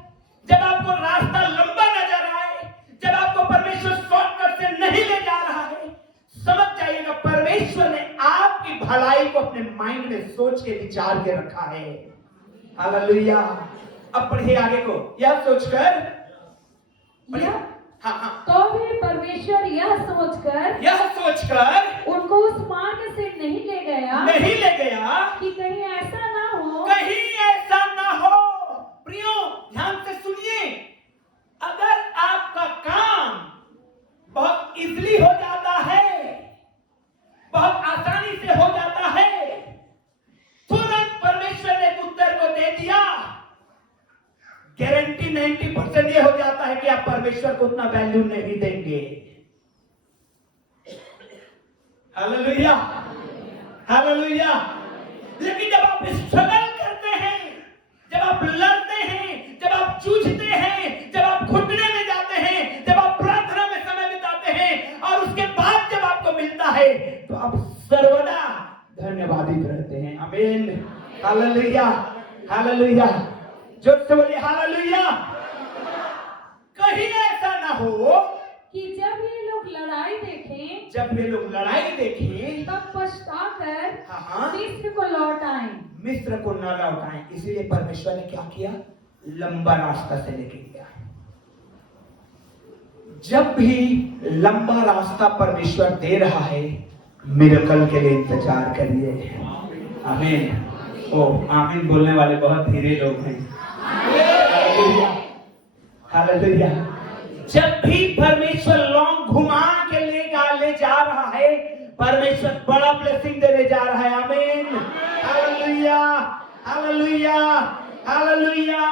जब आपको रास्ता लंबा नजर आए, जब आपको परमेश्वर शॉर्टकट से नहीं ले जा रहा है, समझ को अपने माइंड में सोच के विचार के रखा है। हालेलुया। अब पढ़िए आगे को, यह सोचकर यह हाँ तो भी परमेश्वर यह सोचकर उनको उस मार्ग से नहीं ले गया कि कहीं ऐसा ना हो। प्रियो ध्यान से सुनिए, अगर आपका काम बहुत इजीली हो जाता है, बहुत आसानी से हो जाता है, तुरंत परमेश्वर ने उत्तर को दे दिया, गारंटी 90% ये हो जाता है कि आप परमेश्वर को उतना वैल्यू नहीं देंगे। Hallelujah, hallelujah. लेकिन जब आप स्ट्रगल करते हैं, जब आप लड़ते हैं, जब आप जूझते हैं, जब आप घुटने में जाते हैं, जब आप प्रार्थना में समय बिताते हैं और उसके बाद जब आपको मिलता है तो आप सर्वदा धन्यवादी रहते हैं। आमीन, हालेलुया, हालेलुया। जोर से बोलिए हालेलुया। कहीं ऐसा ना हो कि जब ये लोग लड़ाई देखें तब पछताकर मिस्र को लौट आए। मिस्र को न लौटाएं, इसीलिए परमेश्वर ने क्या किया, लंबा रास्ता से लेके गया। जब भी लंबा रास्ता परमेश्वर दे रहा है, मिरेकल के लिए इंतजार करिए। आमीन। ओ आमीन बोलने वाले बहुत धीरे लोग हैं। हालेलुया। जब भी परमेश्वर लॉन्ग घुमा के ले जा रहा है, परमेश्वर बड़ा ब्लेसिंग देने जा रहा है। आमीन, हालेलुया, हालेलुया, हालेलुया।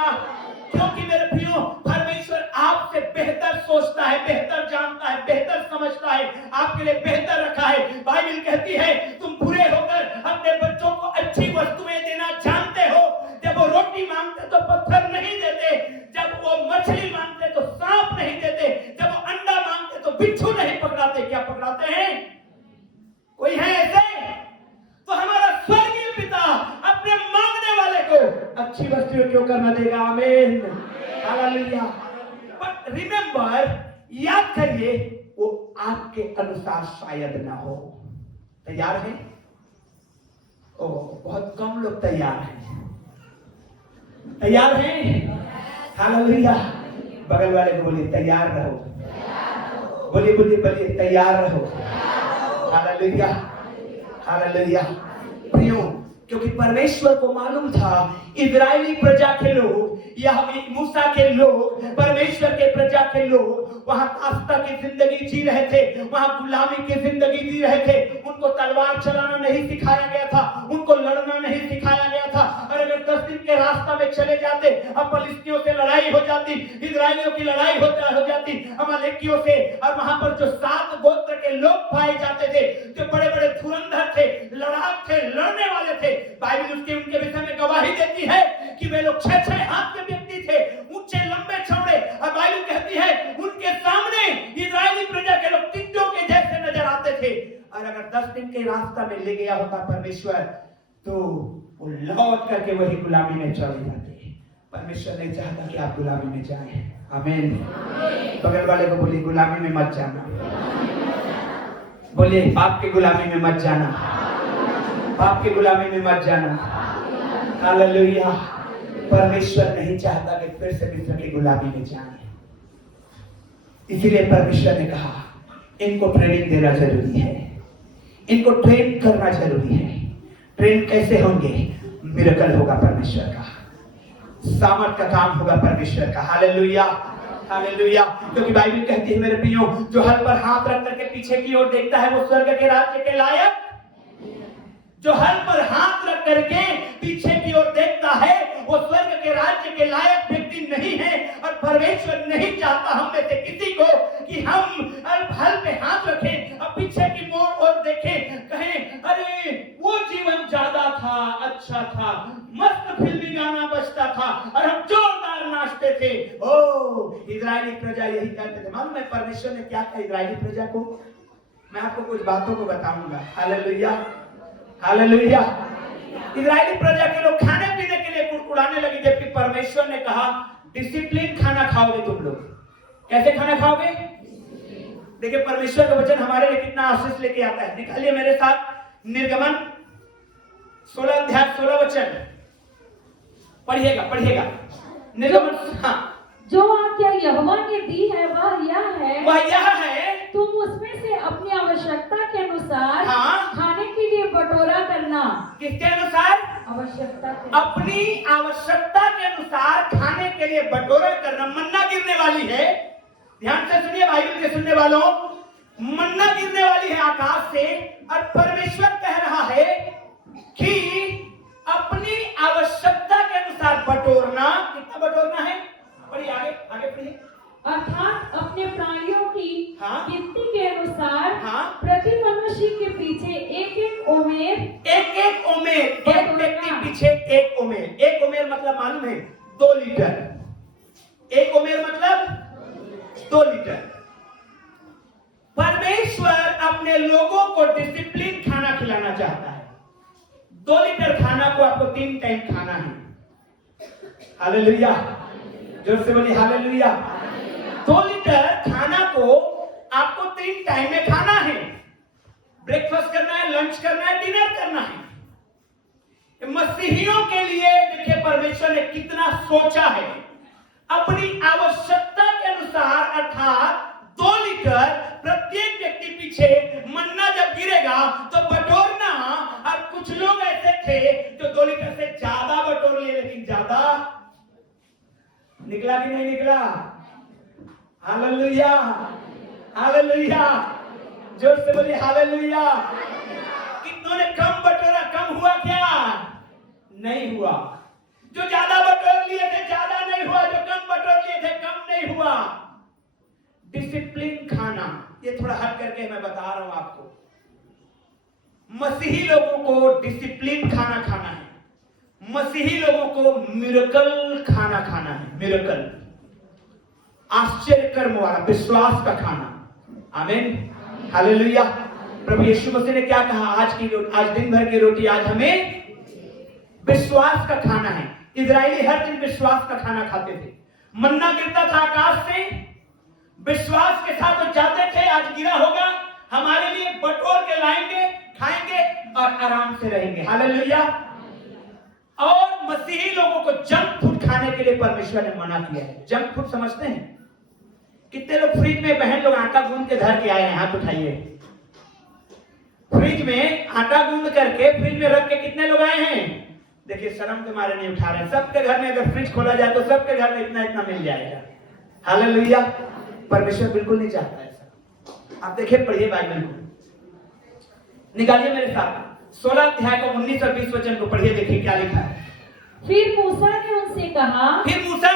क्योंकि मेरे प्रियो, परमेश्वर आपसे बेहतर सोचता है, बेहतर जानता है, बेहतर समझता है, आपके लिए बेहतर रखा है। बाइबल कहती है तुम बुरे होकर अपने बच्चों को अच्छी वस्तुएं देना जानते हो। जब वो रोटी मांगते तो पत्थर नहीं देते, जब वो मछली मांगते तो सांप नहीं देते, जब वो अंडा मांगते तो बिच्छू नहीं पकड़ाते। क्या पकड़ाते हैं? कोई है ऐसे? तो हमारा स्वर्गीय पिता अपने मांगने वाले को अच्छी वस्तुएं क्यों करना देगा? आमीन, हालेलुया। बट रिमेंबर, याद करिए, वो आपके अनुसार शायद ना हो। तैयार है? ओ बहुत कम लोग तैयार हैं। तैयार हैं? हालेलुया। बगल वाले को बोलिए तैयार रहो। बोलिए बोलिए बोलिए तैयार रहो। Hallelujah, hallelujah. प्रियो, क्योंकि परमेश्वर को मालूम था इजरायली प्रजा के लोग या मूसा के लोग, परमेश्वर के प्रजा के लोग वहां दास्ता की जिंदगी जी रहे थे, वहां गुलामी की जिंदगी जी रहे थे। उनको तलवार चलाना नहीं सिखाया गया था, उनको लड़ना नहीं सिखाया गया था। और अगर 10 दिन के रास्ता में चले जाते, अब फलिस्तियों से लड़ाई हो जाती, इजरायलियों की लड़ाई हो जाती अमालेकियों से, और वहां पर जो 7 गोत्र के लोग पाए जाते थे, जो बड़े बड़े धुरंधर थे, लड़ाक थे, लड़ने वाले थे, बाइबल उनके विषय में गवाही देती है कि वे लोग 6-6 हाथ के व्यक्ति थे, ऊंचे लंबे चौड़े। और बाइबल कहती है उनके सामने इजरायली प्रजा के लोग टिड्डों के जैसे नजर आते थे। और अगर 10 दिन के रास्ता में ले गया होता परमेश्वर, तो वो लौट करके वही गुलामी में चले जाते। परमेश्वर नहीं चाहता कि आप गुलामी में जाएं। आमीन। बगल वाले को बोलिए गुलामी में मत जाना। बोलिए पाप की गुलामी में मत जाना, पाप की गुलामी में मत जाना। हालेलुया। परमेश्वर नहीं चाहता कि फिर से मिस्र की गुलामी में जाए। इसीलिए परमेश्वर ने कहा इनको ट्रेनिंग देना जरूरी है, इनको ट्रेन करना जरूरी है। ट्रेन कैसे होंगे? मिरेकल होगा परमेश्वर का, सामर्थ का काम होगा परमेश्वर का। Hallelujah, hallelujah. क्योंकि बाइबल कहती है मेरे प्रियो, जो हल पर हाथ रख करके पीछे की ओर देखता है वो स्वर्ग के राज्य के लायक। जो हल पर हाथ रख करके पीछे की ओर देखता है वो स्वर्ग के राज्य के लायक व्यक्ति नहीं है। और परमेश्वर नहीं चाहता हम में से किसी को कि हम हल पे हाथ रखें और पीछे की ओर देखें, कहें अरे वो जीवन ज्यादा था, अच्छा था, मस्त फिल्मी गाना बजता था और हम जोरदार नाचते थे। ओ इजरायली प्रजा यही करते थे। मालूम है परमेश्वर ने क्या कहा इजरायली प्रजा को? मैं आपको कुछ बातों को बताऊंगा। Hallelujah, hallelujah. इजरायली प्रजा के लोग खाने पीने के लिए कुड़कुड़ाने लगे, जबकि परमेश्वर ने कहा डिसिप्लिन खाना खाओगे तुम लोग। कैसे खाना खाओगे? देखिए परमेश्वर का वचन हमारे लिए कितना आशीष लेके आता है। निकालिए मेरे साथ निर्गमन 16 अध्याय 16 वचन पढ़िएगा। निर्गमन, हाँ, जो आज्ञा यहोवा ने दी है वह यह है तुम उसमें से अपनी आवश्यकता के अनुसार हाँ, खाने के लिए बटोरा करना। किसके अनुसार? आवश्यकता के अपनी आवश्यकता के अनुसार खाने के लिए बटोरा करना। मन्ना गिरने वाली है, ध्यान से सुनिए बाइबल के सुनने वालों, मन्ना गिरने वाली है आकाश से, और परमेश्वर कह रहा है कि अपनी आवश्यकता के अनुसार बटोरना। कितना बटोरना है? पढ़िए, आगे पढ़िए। अर्थात अपने प्राणियों की हाँ, गिनती के अनुसार हाँ, प्रति मनुष्य के पीछे एक ओमेर, एक ओमेर, एक व्यक्ति पीछे एक ओमेर। एक ओमेर मतलब मालूम है? 2 लीटर। एक ओमेर मतलब 2 लीटर। परमेश्वर अपने लोगों को डिसिप्लिन खाना खिलाना चाहता है। 2 लीटर खाना को आपको 3 टाइम खाना है। हालेलुया, जोर से बोलिए हालेलुया। 2 लीटर खाना को आपको 3 टाइम में खाना है। ब्रेकफास्ट करना है, लंच करना है, डिनर करना है। मसीहियों के लिए देखिए परमेश्वर ने कितना सोचा है। अपनी आवश्यकता के अनुसार अर्थात 2 लीटर प्रत्येक व्यक्ति पीछे मन्ना जब गिरेगा तो बटोरना। और कुछ लोग ऐसे थे जो 2 लीटर से ज्यादा बटोर लिए, लेकिन ज्यादा निकला कि नहीं निकला? हालेलुया, हालेलुया, जोर से बोलिए हालेलुया। कितनों ने कम बटोरा? कम हुआ क्या? नहीं हुआ। जो ज्यादा बटोर लिए थे ज्यादा नहीं हुआ, जो कम बटोर लिए थे कम नहीं हुआ। डिसिप्लिन खाना, ये थोड़ा हट करके मैं बता रहा हूं आपको। मसीही लोगों को डिसिप्लिन खाना खाना है। मसीही लोगों को मिरेकल खाना खाना है। मिरेकल, आश्चर्य कर्म वाला, विश्वास का खाना। आमीन, हालेलुया। प्रभु यीशु मसीह ने क्या कहा? आज दिन भर की रोटी आज हमें विश्वास का खाना है। इजरायली हर दिन विश्वास का खाना खाते थे। मन्ना गिरता था आकाश से, विश्वास के साथ वो जाते थे आज गिरा होगा, हमारे लिए बटोर के लाएंगे, खाएंगे और आराम से रहेंगे। हालेलुया। और मसीही लोगों को जंक फूड खाने के लिए परमेश्वर ने मना किया है। जंक फूड समझते हैं? कितने लोग फ्रिज में, बहन लोग आटा गूंद के धर के आए हैं? हाथ उठाइए। फ्रिज में आटा गूंद करके फ्रिज में रख के कितने लोग आए हैं? देखिए शर्म के मारे नहीं उठा रहे। सबके घर में अगर फ्रिज खोला जाए तो सबके घर में इतना इतना मिल जाएगा। हालेलुया। परमेश्वर बिल्कुल नहीं चाहता ऐसा। आप देखिए, पढ़िए बाइबल को, निकालिए मेरे साथ 16 अध्याय को 19 और 20 वचन को पढ़िए। देखिए क्या लिखा है। फिर मूसा ने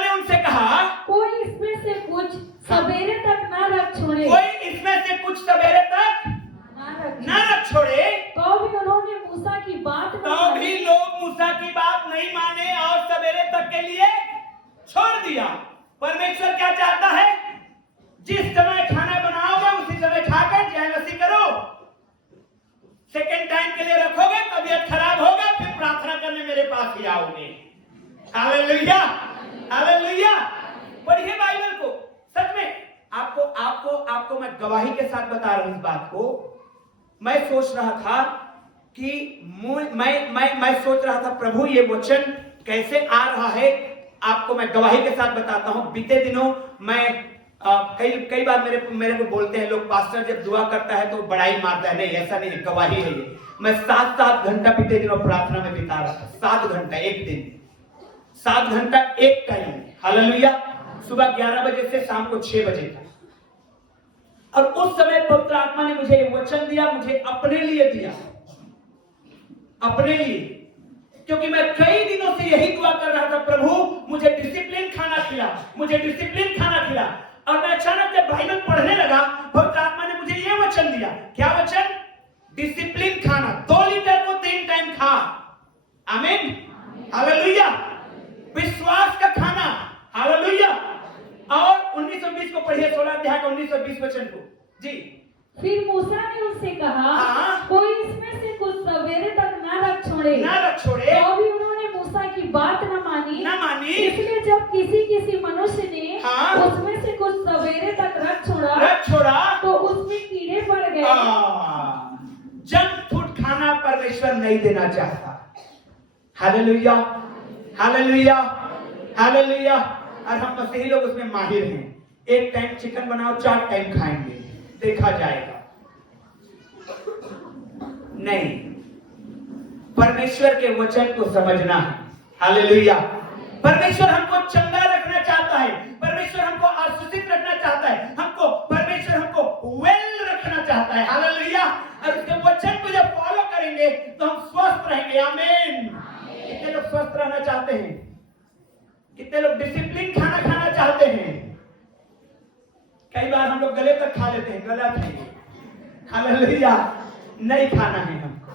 उनसे कहा, कोई इसमें से कुछ सवेरे तक ना रख छोड़े। कोई इसमें से कुछ सवेरे तक ना रख छोड़े। तो भी उन्होंने मूसा की बात तो भी लोग मूसा की बात नहीं माने और सवेरे तक के लिए छोड़ दिया। परमेश्वर क्या चाहता है? जिस समय खाना बनाओगे उसी समय खाकर जयमसीह करो। सेकंड टाइम के लिए रखोगे, तबीयत खराब होगा, फिर प्रार्थना करने मेरे पास ही आओगे। Hallelujah, hallelujah. पढ़िए बाइबल को। सच में आपको मैं गवाही के साथ बता रहा हूं इस बात को। मैं सोच रहा था कि मैं सोच रहा था प्रभु ये वचन कैसे आ रहा है। आपको मैं गवाही के साथ बताता हूं। बीते दिनों मैं कई बार मेरे को बोलते हैं लोग, पास्टर जब दुआ करता है तो बड़ाई मारता है। नहीं, ऐसा नहीं है, गवाही है ये। मैं 7 घंटा बीते दिनों प्रार्थना में बिता रहा था। 7 घंटा एक दिन, 7 घंटा एक टाइम। हालेलुया। सुबह 11 बजे से शाम को 6 बजे तक। और उस समय पवित्र आत्मा ने मुझे वचन दिया, मुझे अपने लिए दिया, अपने लिए। क्योंकि मैं कई दिनों से यही दुआ कर रहा था, प्रभु मुझे डिसिप्लिन खाना खिला, मुझे डिसिप्लिन खाना खिला। और मैं अचानक जब बाइबल पढ़ने लगा, पवित्र आत्मा ने मुझे यह वचन दिया। क्या वचन? डिसिप्लिन खाना। 2 लीटर को 3 टाइम खा। आमीन, हालेलुया। विश्वास का खाना। हालेलुया। और 19 और 20 को पढ़िए, 16 अध्याय का 19 और 20 वचन को जी। फिर मूसा ने उनसे कहा, कोई इसमें से कुछ सवेरे तक ना रख छोड़े। तो भी उन्होंने मूसा की बात न मानी। इसलिए जब किसी मनुष्य ने उसमें से कुछ सवेरे तक रख छोड़ा तो उसमें कीड़े पड़ गए। जंक फूड खाना परमेश्वर नहीं देना चाहता। Hallelujah, hallelujah, hallelujah. और हम मसीही लोग उसमें माहिर हैं। एक टाइम चिकन बनाओ, 4 टाइम खाएंगे, देखा जाएगा। नहीं, परमेश्वर के वचन को समझना है। हालेलुया। परमेश्वर हमको चंगा रखना चाहता है, परमेश्वर हमको आशीषित रखना चाहता है, परमेश्वर हमको वेल रखना चाहता है। हालेलुया। और उसके वचन को जब फॉलो करेंगे तो हम स्वस्थ रहेंगे। आमीन। कितने लोग स्वस्थ रहना चाहते हैं? कितने लोग डिसिप्लिन खाना चाहते हैं? कई बार हम लोग गले तक खा लेते हैं, गलत है। हालेलुया। नहीं खाना है हमको।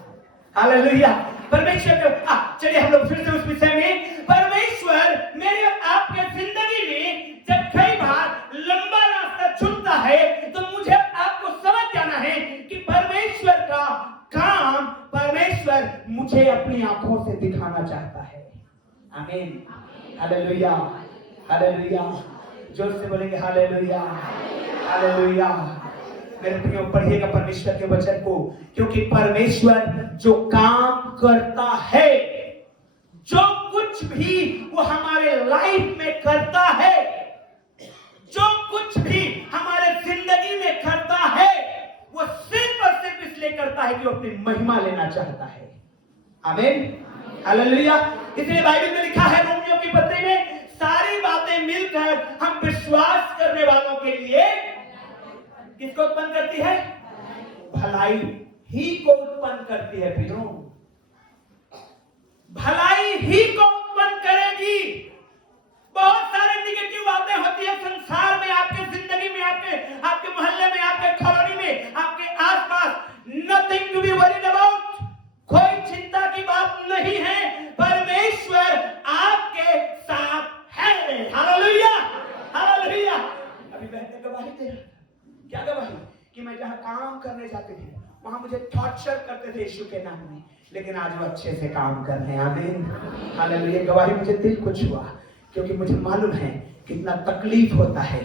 हालेलुया। परमेश्वर को चलिए हम लोग फिर से उस विषय में, परमेश्वर मेरे और आपके जिंदगी में जब कई बार लंबा रास्ता चुनता है तो मुझे आपको समझ जाना है कि परमेश्वर का काम परमेश्वर मुझे अपनी आंखों से दिखाना चाहता है। आमीन। Hallelujah, hallelujah. जोर से बोलेंगे हालेलुया, हालेलुया। मेरे प्रियो, पढ़िएगा परमेश्वर के वचन को, क्योंकि परमेश्वर जो काम करता है, जो कुछ भी वो हमारे लाइफ में करता है, जो कुछ भी हमारे जिंदगी में करता है, वो सिर्फ और सिर्फ इसलिए करता है कि वो अपनी महिमा लेना चाहता है। आमीन, हालेलुया। इसलिए बाइबल में लिखा है रोमियो की पत्री में, सारी बातें मिलकर हम विश्वास करने वालों के लिए किसको उत्पन्न करती है? भलाई ही को उत्पन्न करती है। प्रियो, भलाई ही को उत्पन्न करेगी। बहुत सारे निगेटिव बातें होती है संसार में, आपके जिंदगी में, आपके मोहल्ले में, आपके कॉलोनी में, आपके आसपास। Nothing to be worried about. कोई चिंता की बात नहीं है, परमेश्वर आपके साथ है। Hallelujah, hallelujah. अभी बहन गवाही दे रहा था। क्या गवाही? कि मैं जहां काम करने जाते थे वहां मुझे टॉर्चर करते थे यीशु के नाम में, लेकिन आज वो अच्छे से काम कर रहे हैं। आमीन, हालेलुया। गवाही मुझे दिल को छुआ, क्योंकि मुझे मालूम है कितना तकलीफ होता है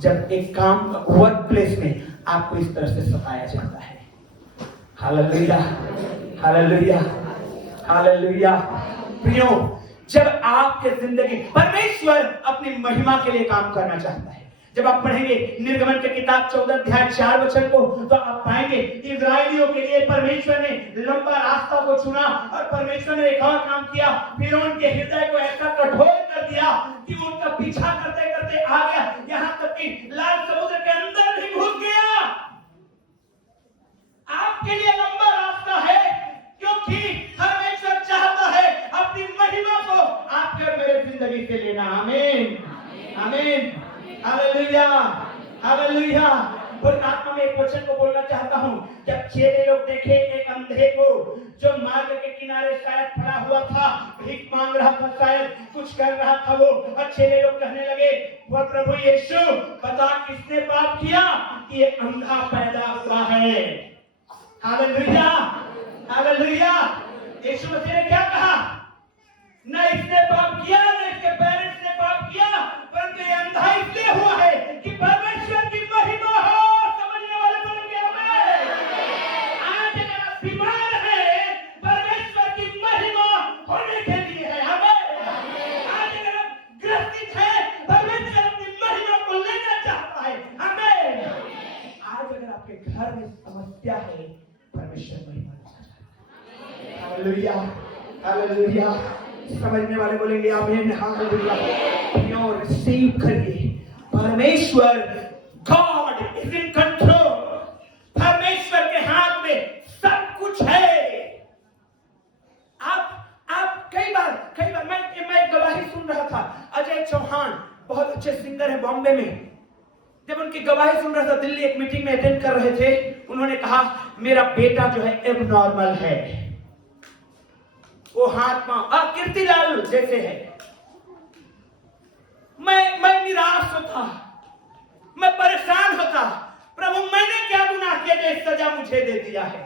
जब एक काम वर्क प्लेस में आपको इस तरह से सताया जाता है। Hallelujah, hallelujah, hallelujah. प्रियो, जब आपके जिंदगी, परमेश्वर अपनी महिमा के लिए काम करना चाहता है। जब आप पढ़ेंगे निर्गमन के किताब 14 अध्याय 4 वचन को, तो आप पाएंगे इजरायलियों के लिए परमेश्वर ने लंबा रास्ता को चुना, और परमेश्वर ने एक और काम किया, फिरौन के हृदय को ऐसा कठोर कर दिया कि वो उनका पीछा करते करते आ गया, यहां तक कि लाल समुद्र के अंदर भी घुस गया। आपके लिए लंबा रास्ता है, क्योंकि परमेश्वर चाहता है अपनी महिमा को आपके और मेरे जिंदगी से लेना। आमीन, आमीन, हालेलुया, हालेलुया। और आत्मा में एक वचन को बोलना चाहता हूं। जब चेले लोग देखे एक अंधे को जो मार्ग के किनारे शायद खड़ा हुआ था, भीख मांग रहा था, शायद कुछ कर रहा था वो, और चेले लोग कहने लगे, वो प्रभु यीशु बता किसने पाप किया कि ये अंधा पैदा हुआ है। Hallelujah, hallelujah. यीशु मसीह ने क्या कहा? न इसने पाप किया, न इसके पेरेंट्स ने पाप किया, परंतु ये अंधा इसलिए हुआ है कि परमेश्वर की महिमा हो। समझने वाले बोलेंगे आमीन। आज अगर आप बीमार हैं, परमेश्वर की महिमा होने के लिए है। आमीन। आज अगर आप ग्रसित हैं, परमेश्वर अपनी महिमा को लेना चाहता है। आमीन। आज अगर आपके घर में समस्या है, परमेश्वर महिमा लेना चाहता है। Hallelujah, hallelujah. समझने वाले बोलेंगे आमीन, हालेलुया। प्योर रिसीव करिए, परमेश्वर गॉड इज इन कंट्रोल। परमेश्वर के हाथ में सब कुछ है। आप कई बार मैं गवाही सुन रहा था। अजय चौहान बहुत अच्छे सिंगर है बॉम्बे में। जब उनकी गवाही सुन रहा था, दिल्ली एक मीटिंग में अटेंड कर रहे थे, उन्होंने कहा मेरा बेटा जो है एबनॉर्मल है, वो हाथ पांव कीर्तिलाल जैसे है। मैं निराश होता, मैं परेशान होता, प्रभु मैंने क्या गुनाह किया जो सजा मुझे दे दिया है।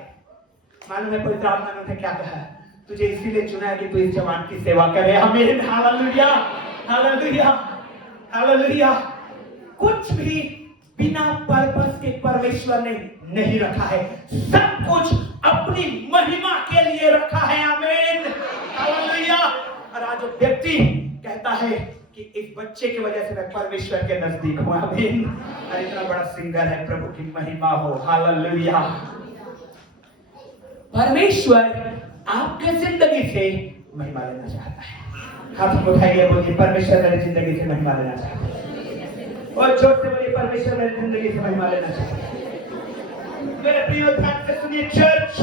मालूम है पवित्र आत्मा ने क्या कहा? तुझे इसीलिए चुना है कि तू इस जवान की सेवा करे। आमीन, हालेलुया, हालेलुया, हालेलुया। कुछ भी बिना पर्पस के परमेश्वर ने नहीं रखा है, सब कुछ अपनी महिमा के लिए रखा है। आमीन, हालेलुया। और आज वो व्यक्ति कहता है कि इस बच्चे की वजह से मैं परमेश्वर के नजदीक हूं। आमीन। और इतना बड़ा सिंगर है, प्रभु की महिमा हो। हालेलुया। परमेश्वर आपके जिंदगी से महिमा लेना चाहता है। हाथ उठाइए, बोलिए परमेश्वर मेरी जिंदगी से महिमा लेना चाहता है। और जोर से बोलिए परमेश्वर मेरी जिंदगी से महिमा लेना चाहता है। मेरे प्रिय ध्यान से सुनिए चर्च,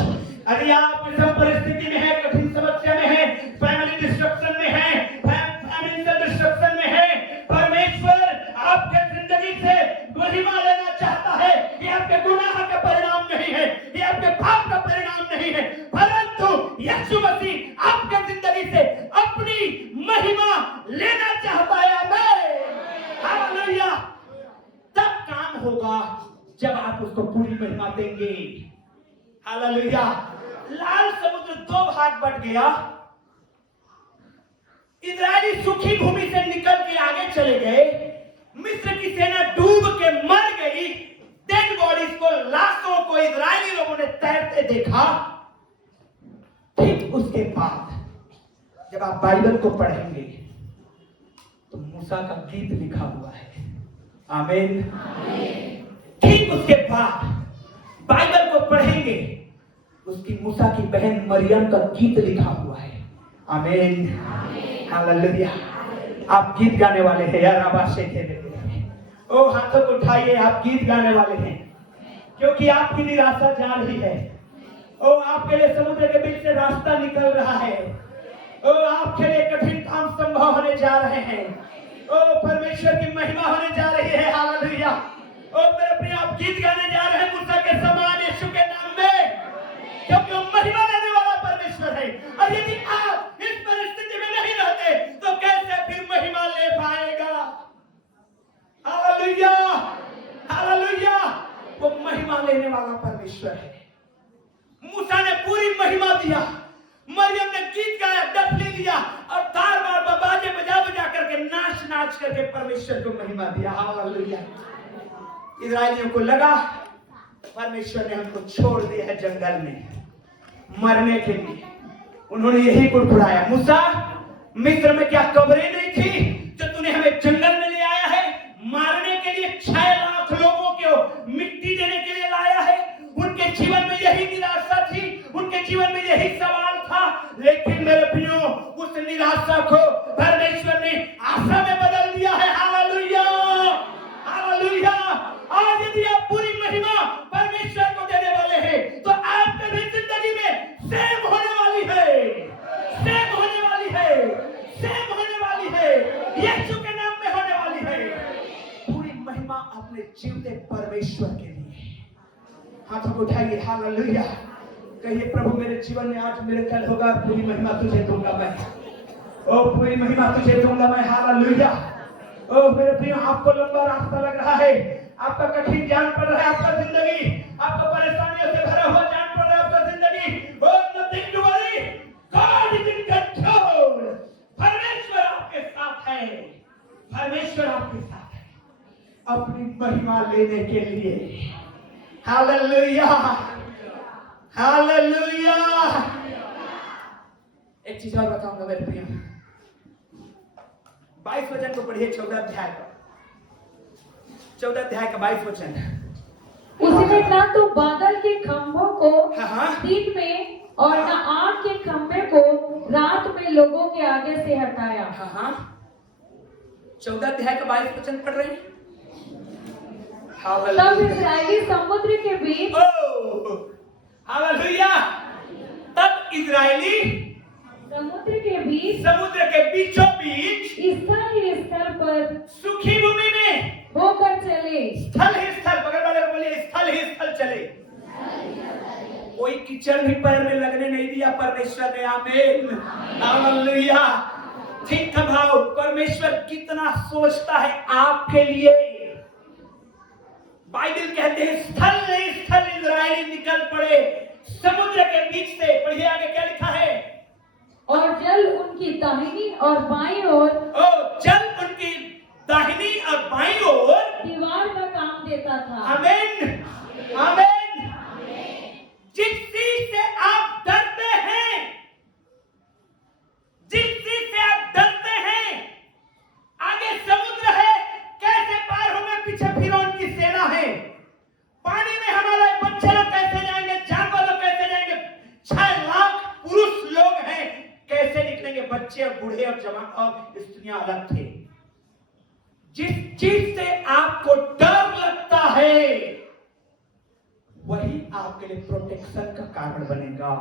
अगर आप इस परिस्थिति में है, कठिन समस्या में है, फैमिली डिस्ट्रक्शन में है, फाइनेंशियल डिस्ट्रक्शन में है, परमेश्वर आपके जिंदगी से महिमा लेना चाहता है। ये आपके गुनाह का परिणाम नहीं है, ये आपके पाप का परिणाम नहीं है, परंतु यीशु मसीह आपके जिंदगी से अपनी महिमा लेना चाहता है। आमीन। हालेलुया। तब काम होगा जब आप उसको पूरी महिमा देंगे। हालेलुया। लाल समुद्र दो भाग बट गया। इजरायली सूखी भूमि से निकल के आगे चले गए। मिस्र की सेना डूब के मर गई। डेड बॉडीज को, लाशों को इजरायली लोगों ने तैरते देखा। ठीक उसके बाद जब आप बाइबल को पढ़ेंगे तो मूसा का गीत लिखा हुआ है। आमीन। ठीक उसके बाद बाइबल को पढ़ेंगे, उसकी मूसा की बहन मरियम का गीत लिखा हुआ है। आमीन। हालेलुया। आप गीत गाने वाले हैं यार, आवाज से खेले ओ हाथों को उठाइए, आप गीत गाने वाले हैं, क्योंकि आपकी निराशा जा रही है। ओ आपके लिए समुद्र के बीच से रास्ता निकल रहा है। ओ आपके लिए कठिन काम संभव होने जा रहे हैं। ओ परमेश्वर की महिमा होने जा रही है। हालेलुया। ओ मेरे प्रिय, आप गीत गाने जा रहे हैं मूसा के समान यीशु के नाम में, क्योंकि वो महिमा देने वाला परमेश्वर है। और यदि आप इस परिस्थिति में नहीं रहते तो कैसे फिर महिमा ले पाएगा। हालेलुया। हालेलुया। वो महिमा लेने वाला परमेश्वर है। मूसा ने पूरी महिमा दिया, मरियम ने गीत गाया, डफली लिया और तार बार बाजे बजा बजा करके नाच नाच करके परमेश्वर को महिमा दिया। हालेलुया। इजरायलियों को लगा परमेश्वर ने हमको छोड़ दिया है जंगल में मरने के लिए। उन्होंने यही कुड़कुड़ाया, मूसा मिस्र में क्या कब्रें नहीं थी जो तूने हमें जंगल में ले आया है? मारने के लिए 6 लाख लोगों को मिट्टी देने के लिए लाया है। उनके जीवन में यही निराशा थी, उनके जीवन में यही सवाल था। लेकिन मेरे प्रियो, उस निराशा को परमेश्वर ने आशा में बदल दिया है। हालेलुया। हालेलुया। आज यदि आप पूरी महिमा परमेश्वर को देने वाले हैं तो आपके भी जिंदगी में सेव होने वाली है, सेव होने वाली है, सेव होने वाली है, यीशु के नाम में होने वाली है। पूरी महिमा अपने जीवते परमेश्वर के लिए। हाथों को उठाइए। हालेलुया। कहिए, प्रभु मेरे जीवन में आज मेरे कल होगा, पूरी महिमा तुझे दूंगा मैं। ओ पूरी महिमा तुझे दूंगा मैं। हालेलुया। ओ मेरे प्रियो, आपको लंबा रास्ता लग रहा है, आपका कठिन जान पड़ रहा है, आपका जिंदगी आपको परेशानियों से भरा हुआ जान पड़ रहा है, आपका जिंदगी। Oh nothing to worry, God is in control. परमेश्वर आपके साथ है, परमेश्वर आपके साथ है अपनी महिमा लेने के लिए। हालेलुया। हालेलुया। एक चीज और बताऊंगा मेरे प्रियो, 22 वचन को पढ़िए, 14 अध्याय का 22 वचन। उसने न तो बादल के खंभों को हाँ। दिन में और न आग के खंभे को रात में लोगों के आगे से हटाया। हाँ। 14 अध्याय का 22 वचन पढ़ रहे हैं। तब इस्राएली समुद्र के बीच, हालेलुया, तब इजरायली समुद्र के बीचों बीच स्थल पर सूखी भूमि में होकर चले। स्थल ही स्थल, बगल वाले को बोलिए स्थल ही स्थल चले। कोई कीचड़ भी पैर में लगने नहीं दिया परमेश्वर ने। आमीन। हालेलुया। थिंक अबाउट, परमेश्वर कितना सोचता है आपके लिए। बाइबल कहते हैं स्थल नहीं स्थल इजरायली निकल पड़े समुद्र के बीच से। पढ़िए आगे क्या लिखा है। और जल उनकी दाहिनी और बाईं ओर, जल उनकी दाहिनी और बाईं ओर दीवार का काम देता था। आमीन। आमीन। जिस चीज से आप डरते हैं बूढ़े और जवान और स्त्रियां अलग थे। जिस चीज से आपको डर लगता है वही आपके लिए प्रोटेक्शन का कारण बनेगा।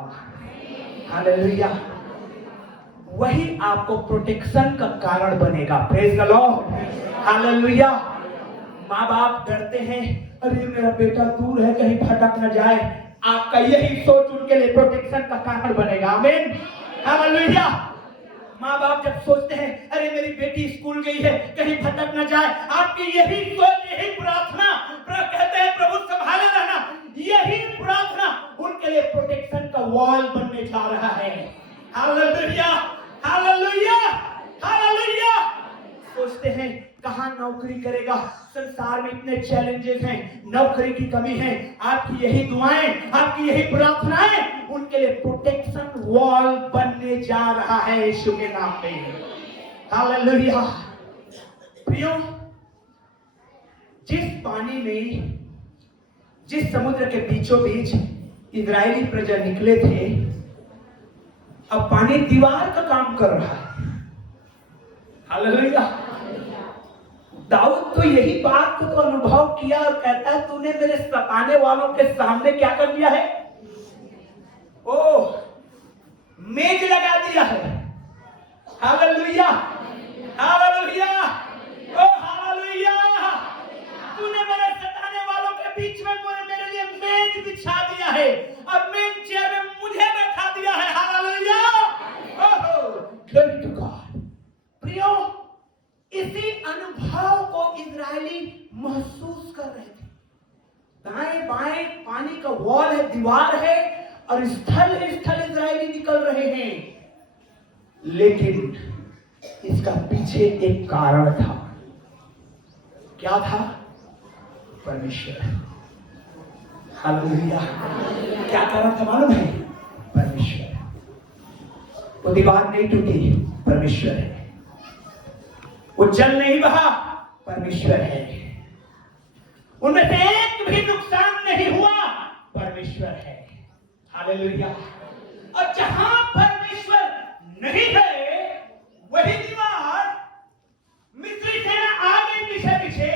हालेलुया। वही आपको प्रोटेक्शन का कारण बनेगा। Praise the Lord. हालेलुया। माँ बाप डरते हैं, अरे मेरा बेटा दूर है कहीं भटक न जाए। आपका यही सोच उनके लिए प्रोटेक्शन का कारण बनेगा। आमीन। हालेलुया। माँ बाप जब सोचते हैं अरे मेरी बेटी स्कूल गई है कहीं भटक न जाए, आपकी यही सोच, यही प्रार्थना, कहते हैं प्रभु संभाले रहना, यही प्रार्थना उनके लिए प्रोटेक्शन का वॉल बनने जा रहा है। हालेलुया। हालेलुया। हालेलुया। सोचते हैं कहां नौकरी करेगा, संसार में इतने चैलेंजेस हैं, नौकरी की कमी है। आपकी यही दुआएं, आपकी यही प्रार्थनाएं उनके लिए प्रोटेक्शन वॉल बनने जा रहा है यीशु के नाम में। हालेलुया। प्रियो, जिस पानी में, जिस समुद्र के बीचों बीच इजरायली प्रजा निकले थे, अब पानी दीवार का काम कर रहा है। हालेलुया। दाऊद तो यही बात को तो अनुभव किया और कहता है तूने मेरे सताने वालों के सामने क्या कर दिया है? ओह, मेज लगा दिया है। हालेलुया। हालेलुया। ओ हालेलुया। तूने मेरे सताने वालों के बीच में मेरे लिए मेज बिछा दिया है। अब मेज चेयर में मुझे बैठा दिया है। Hallelujah. Oh, glory to God. प्रियो, इसी अनुभव को इजरायली महसूस कर रहे थे। दाएं बाएं पानी का वॉल है, दीवार है, और स्थल इजरायली निकल रहे हैं। लेकिन इसका पीछे एक कारण था। क्या था? परमेश्वर। हालेलुया। क्या कारण था मालूम है? परमेश्वर। वो दीवार नहीं टूटी, परमेश्वर है। वो जल नहीं बहा, परमेश्वर है। उनमें से एक भी नुकसान नहीं हुआ, परमेश्वर है। हालेलुया। और जहां परमेश्वर नहीं है, वही दीवार, मिस्री सेना आ गई पीछे पीछे,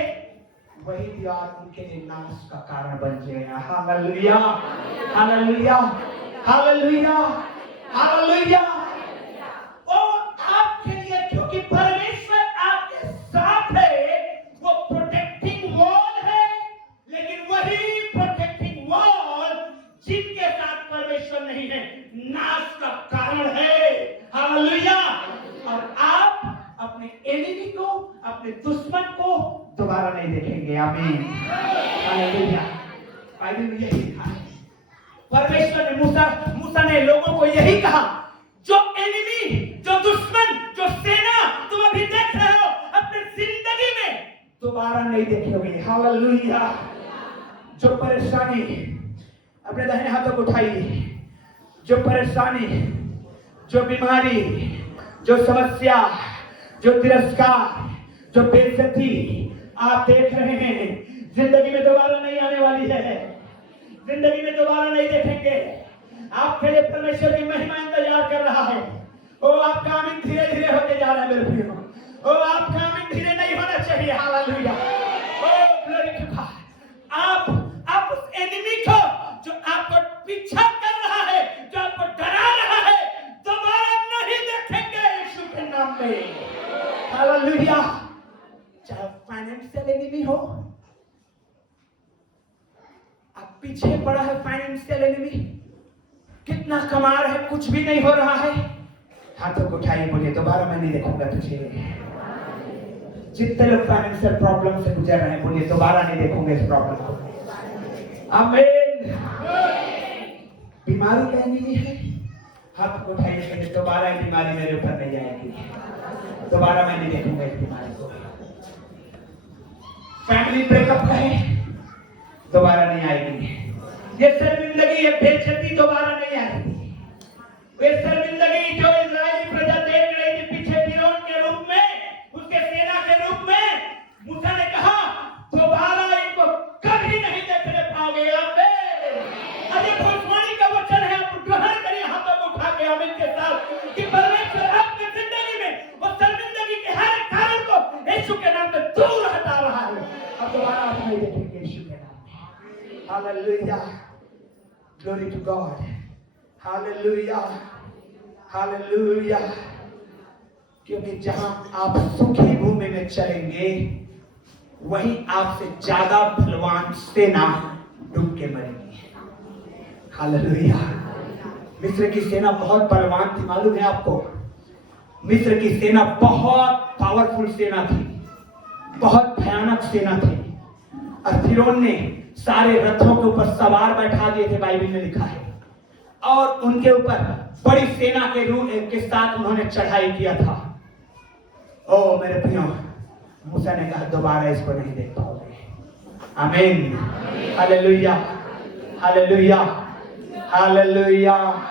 वही दीवार उनके लिए नाश का कारण बन जाएगा। हालेलुया। हालेलुया। हालेलुया। हालेलुया। और आपके लिए, क्योंकि परमेश्वर आपके साथ है, वो प्रोटेक्टिंग वॉल है। लेकिन वही प्रोटेक्टिंग वॉल जिनके साथ परमेश्वर नहीं है, नाश का कारण है। हालेलुया। और आप अपने एनिमी को, अपने दुश्मन को दोबारा नहीं देखेंगे। आमीन। हालेलुया। बाइबल में यही लिखा है। परमेश्वर ने मूसा ने लोगों को यही कहा, जो एनिमी, जो दुश्मन, जो सेना तुम अभी देख रहे हो, अपनी जिंदगी में दोबारा नहीं देखोगे। हालेलुया। जो परेशानी, अपने दाहिने हाथों को उठाइए, जो परेशानी, जो बीमारी, जो समस्या, जो तिरस्कार, जो बेइज्जती आप देख रहे हैं, जिंदगी में दोबारा नहीं आने वाली है। जिंदगी में दोबारा नहीं देखेंगे। आपके लिए परमेश्वर की महिमा इंतजार कर रहा है। ओ, आपका आमीन धीरे धीरे होते जा रहा है मेरे प्रियो। ओ, आपका आमीन धीरे नहीं होना चाहिए। Hallelujah. Oh, glory to God. आप उस एनिमी को, जो आपको पीछा कर रहा है, जो आपको डरा रहा है, दोबारा नहीं देखेंगे यीशु के नाम में। हालेलुया। चाहे फाइनेंशियल एनिमी हो, आप पीछे पड़ा है फाइनेंशियल एनिमी, कितना कमा रहे हैं, कुछ भी नहीं हो रहा है, हाथों को उठाइए, बोलिए दोबारा मैं नहीं देखूंगा तुझे। जितने लोग फाइनेंशियल प्रॉब्लम से गुजर रहे हैं, बोलिए दोबारा नहीं देखूंगा इस प्रॉब्लम को। आमीन। बीमारी का एनिमी है, हाथ को उठाइए, बोलिए दोबारा ये बीमारी मेरे ऊपर नहीं आएगी, दोबारा मैं नहीं देखूंगा इस बीमारी को। फैमिली ब्रेकअप है, दोबारा नहीं आएगी। ये शर्मिंदगी, ये बेइज्जती दोबारा नहीं आएगी। ये शर्मिंदगी जो इजरायली प्रजा देख रही थी पीछे फिरौन के रूप में, उसके सेना के रूप में, मूसा ने कहा दोबारा इनको कभी नहीं देखने पाओगे। अरे भविष्यवाणी का वचन है, आप ग्रहण करिए हाथों को उठा के आमीन के साथ, कि परमेश्वर आपकी जिंदगी में hallelujah, glory to God, hallelujah, hallelujah. क्योंकि जहां आप सुखी भूमि में चलेंगे, वहीं आपसे ज्यादा बलवान सेना डूब के मरेगी। हालेलुया। मिस्र की सेना बहुत बलवान थी, मालूम है आपको? मिस्र की सेना बहुत पावरफुल सेना थी, बहुत भयानक सेना थी। और फिरौन ने सारे रथों के ऊपर सवार बैठा दिए थे, बाइबल में लिखा है, और उनके ऊपर बड़ी सेना के रूप के साथ उन्होंने चढ़ाई किया था। ओ मेरे प्रियो, मूसा ने कहा दोबारा इसको नहीं देख पाओगे। आमीन, हालेलुया, हालेलुया, हालेलुया।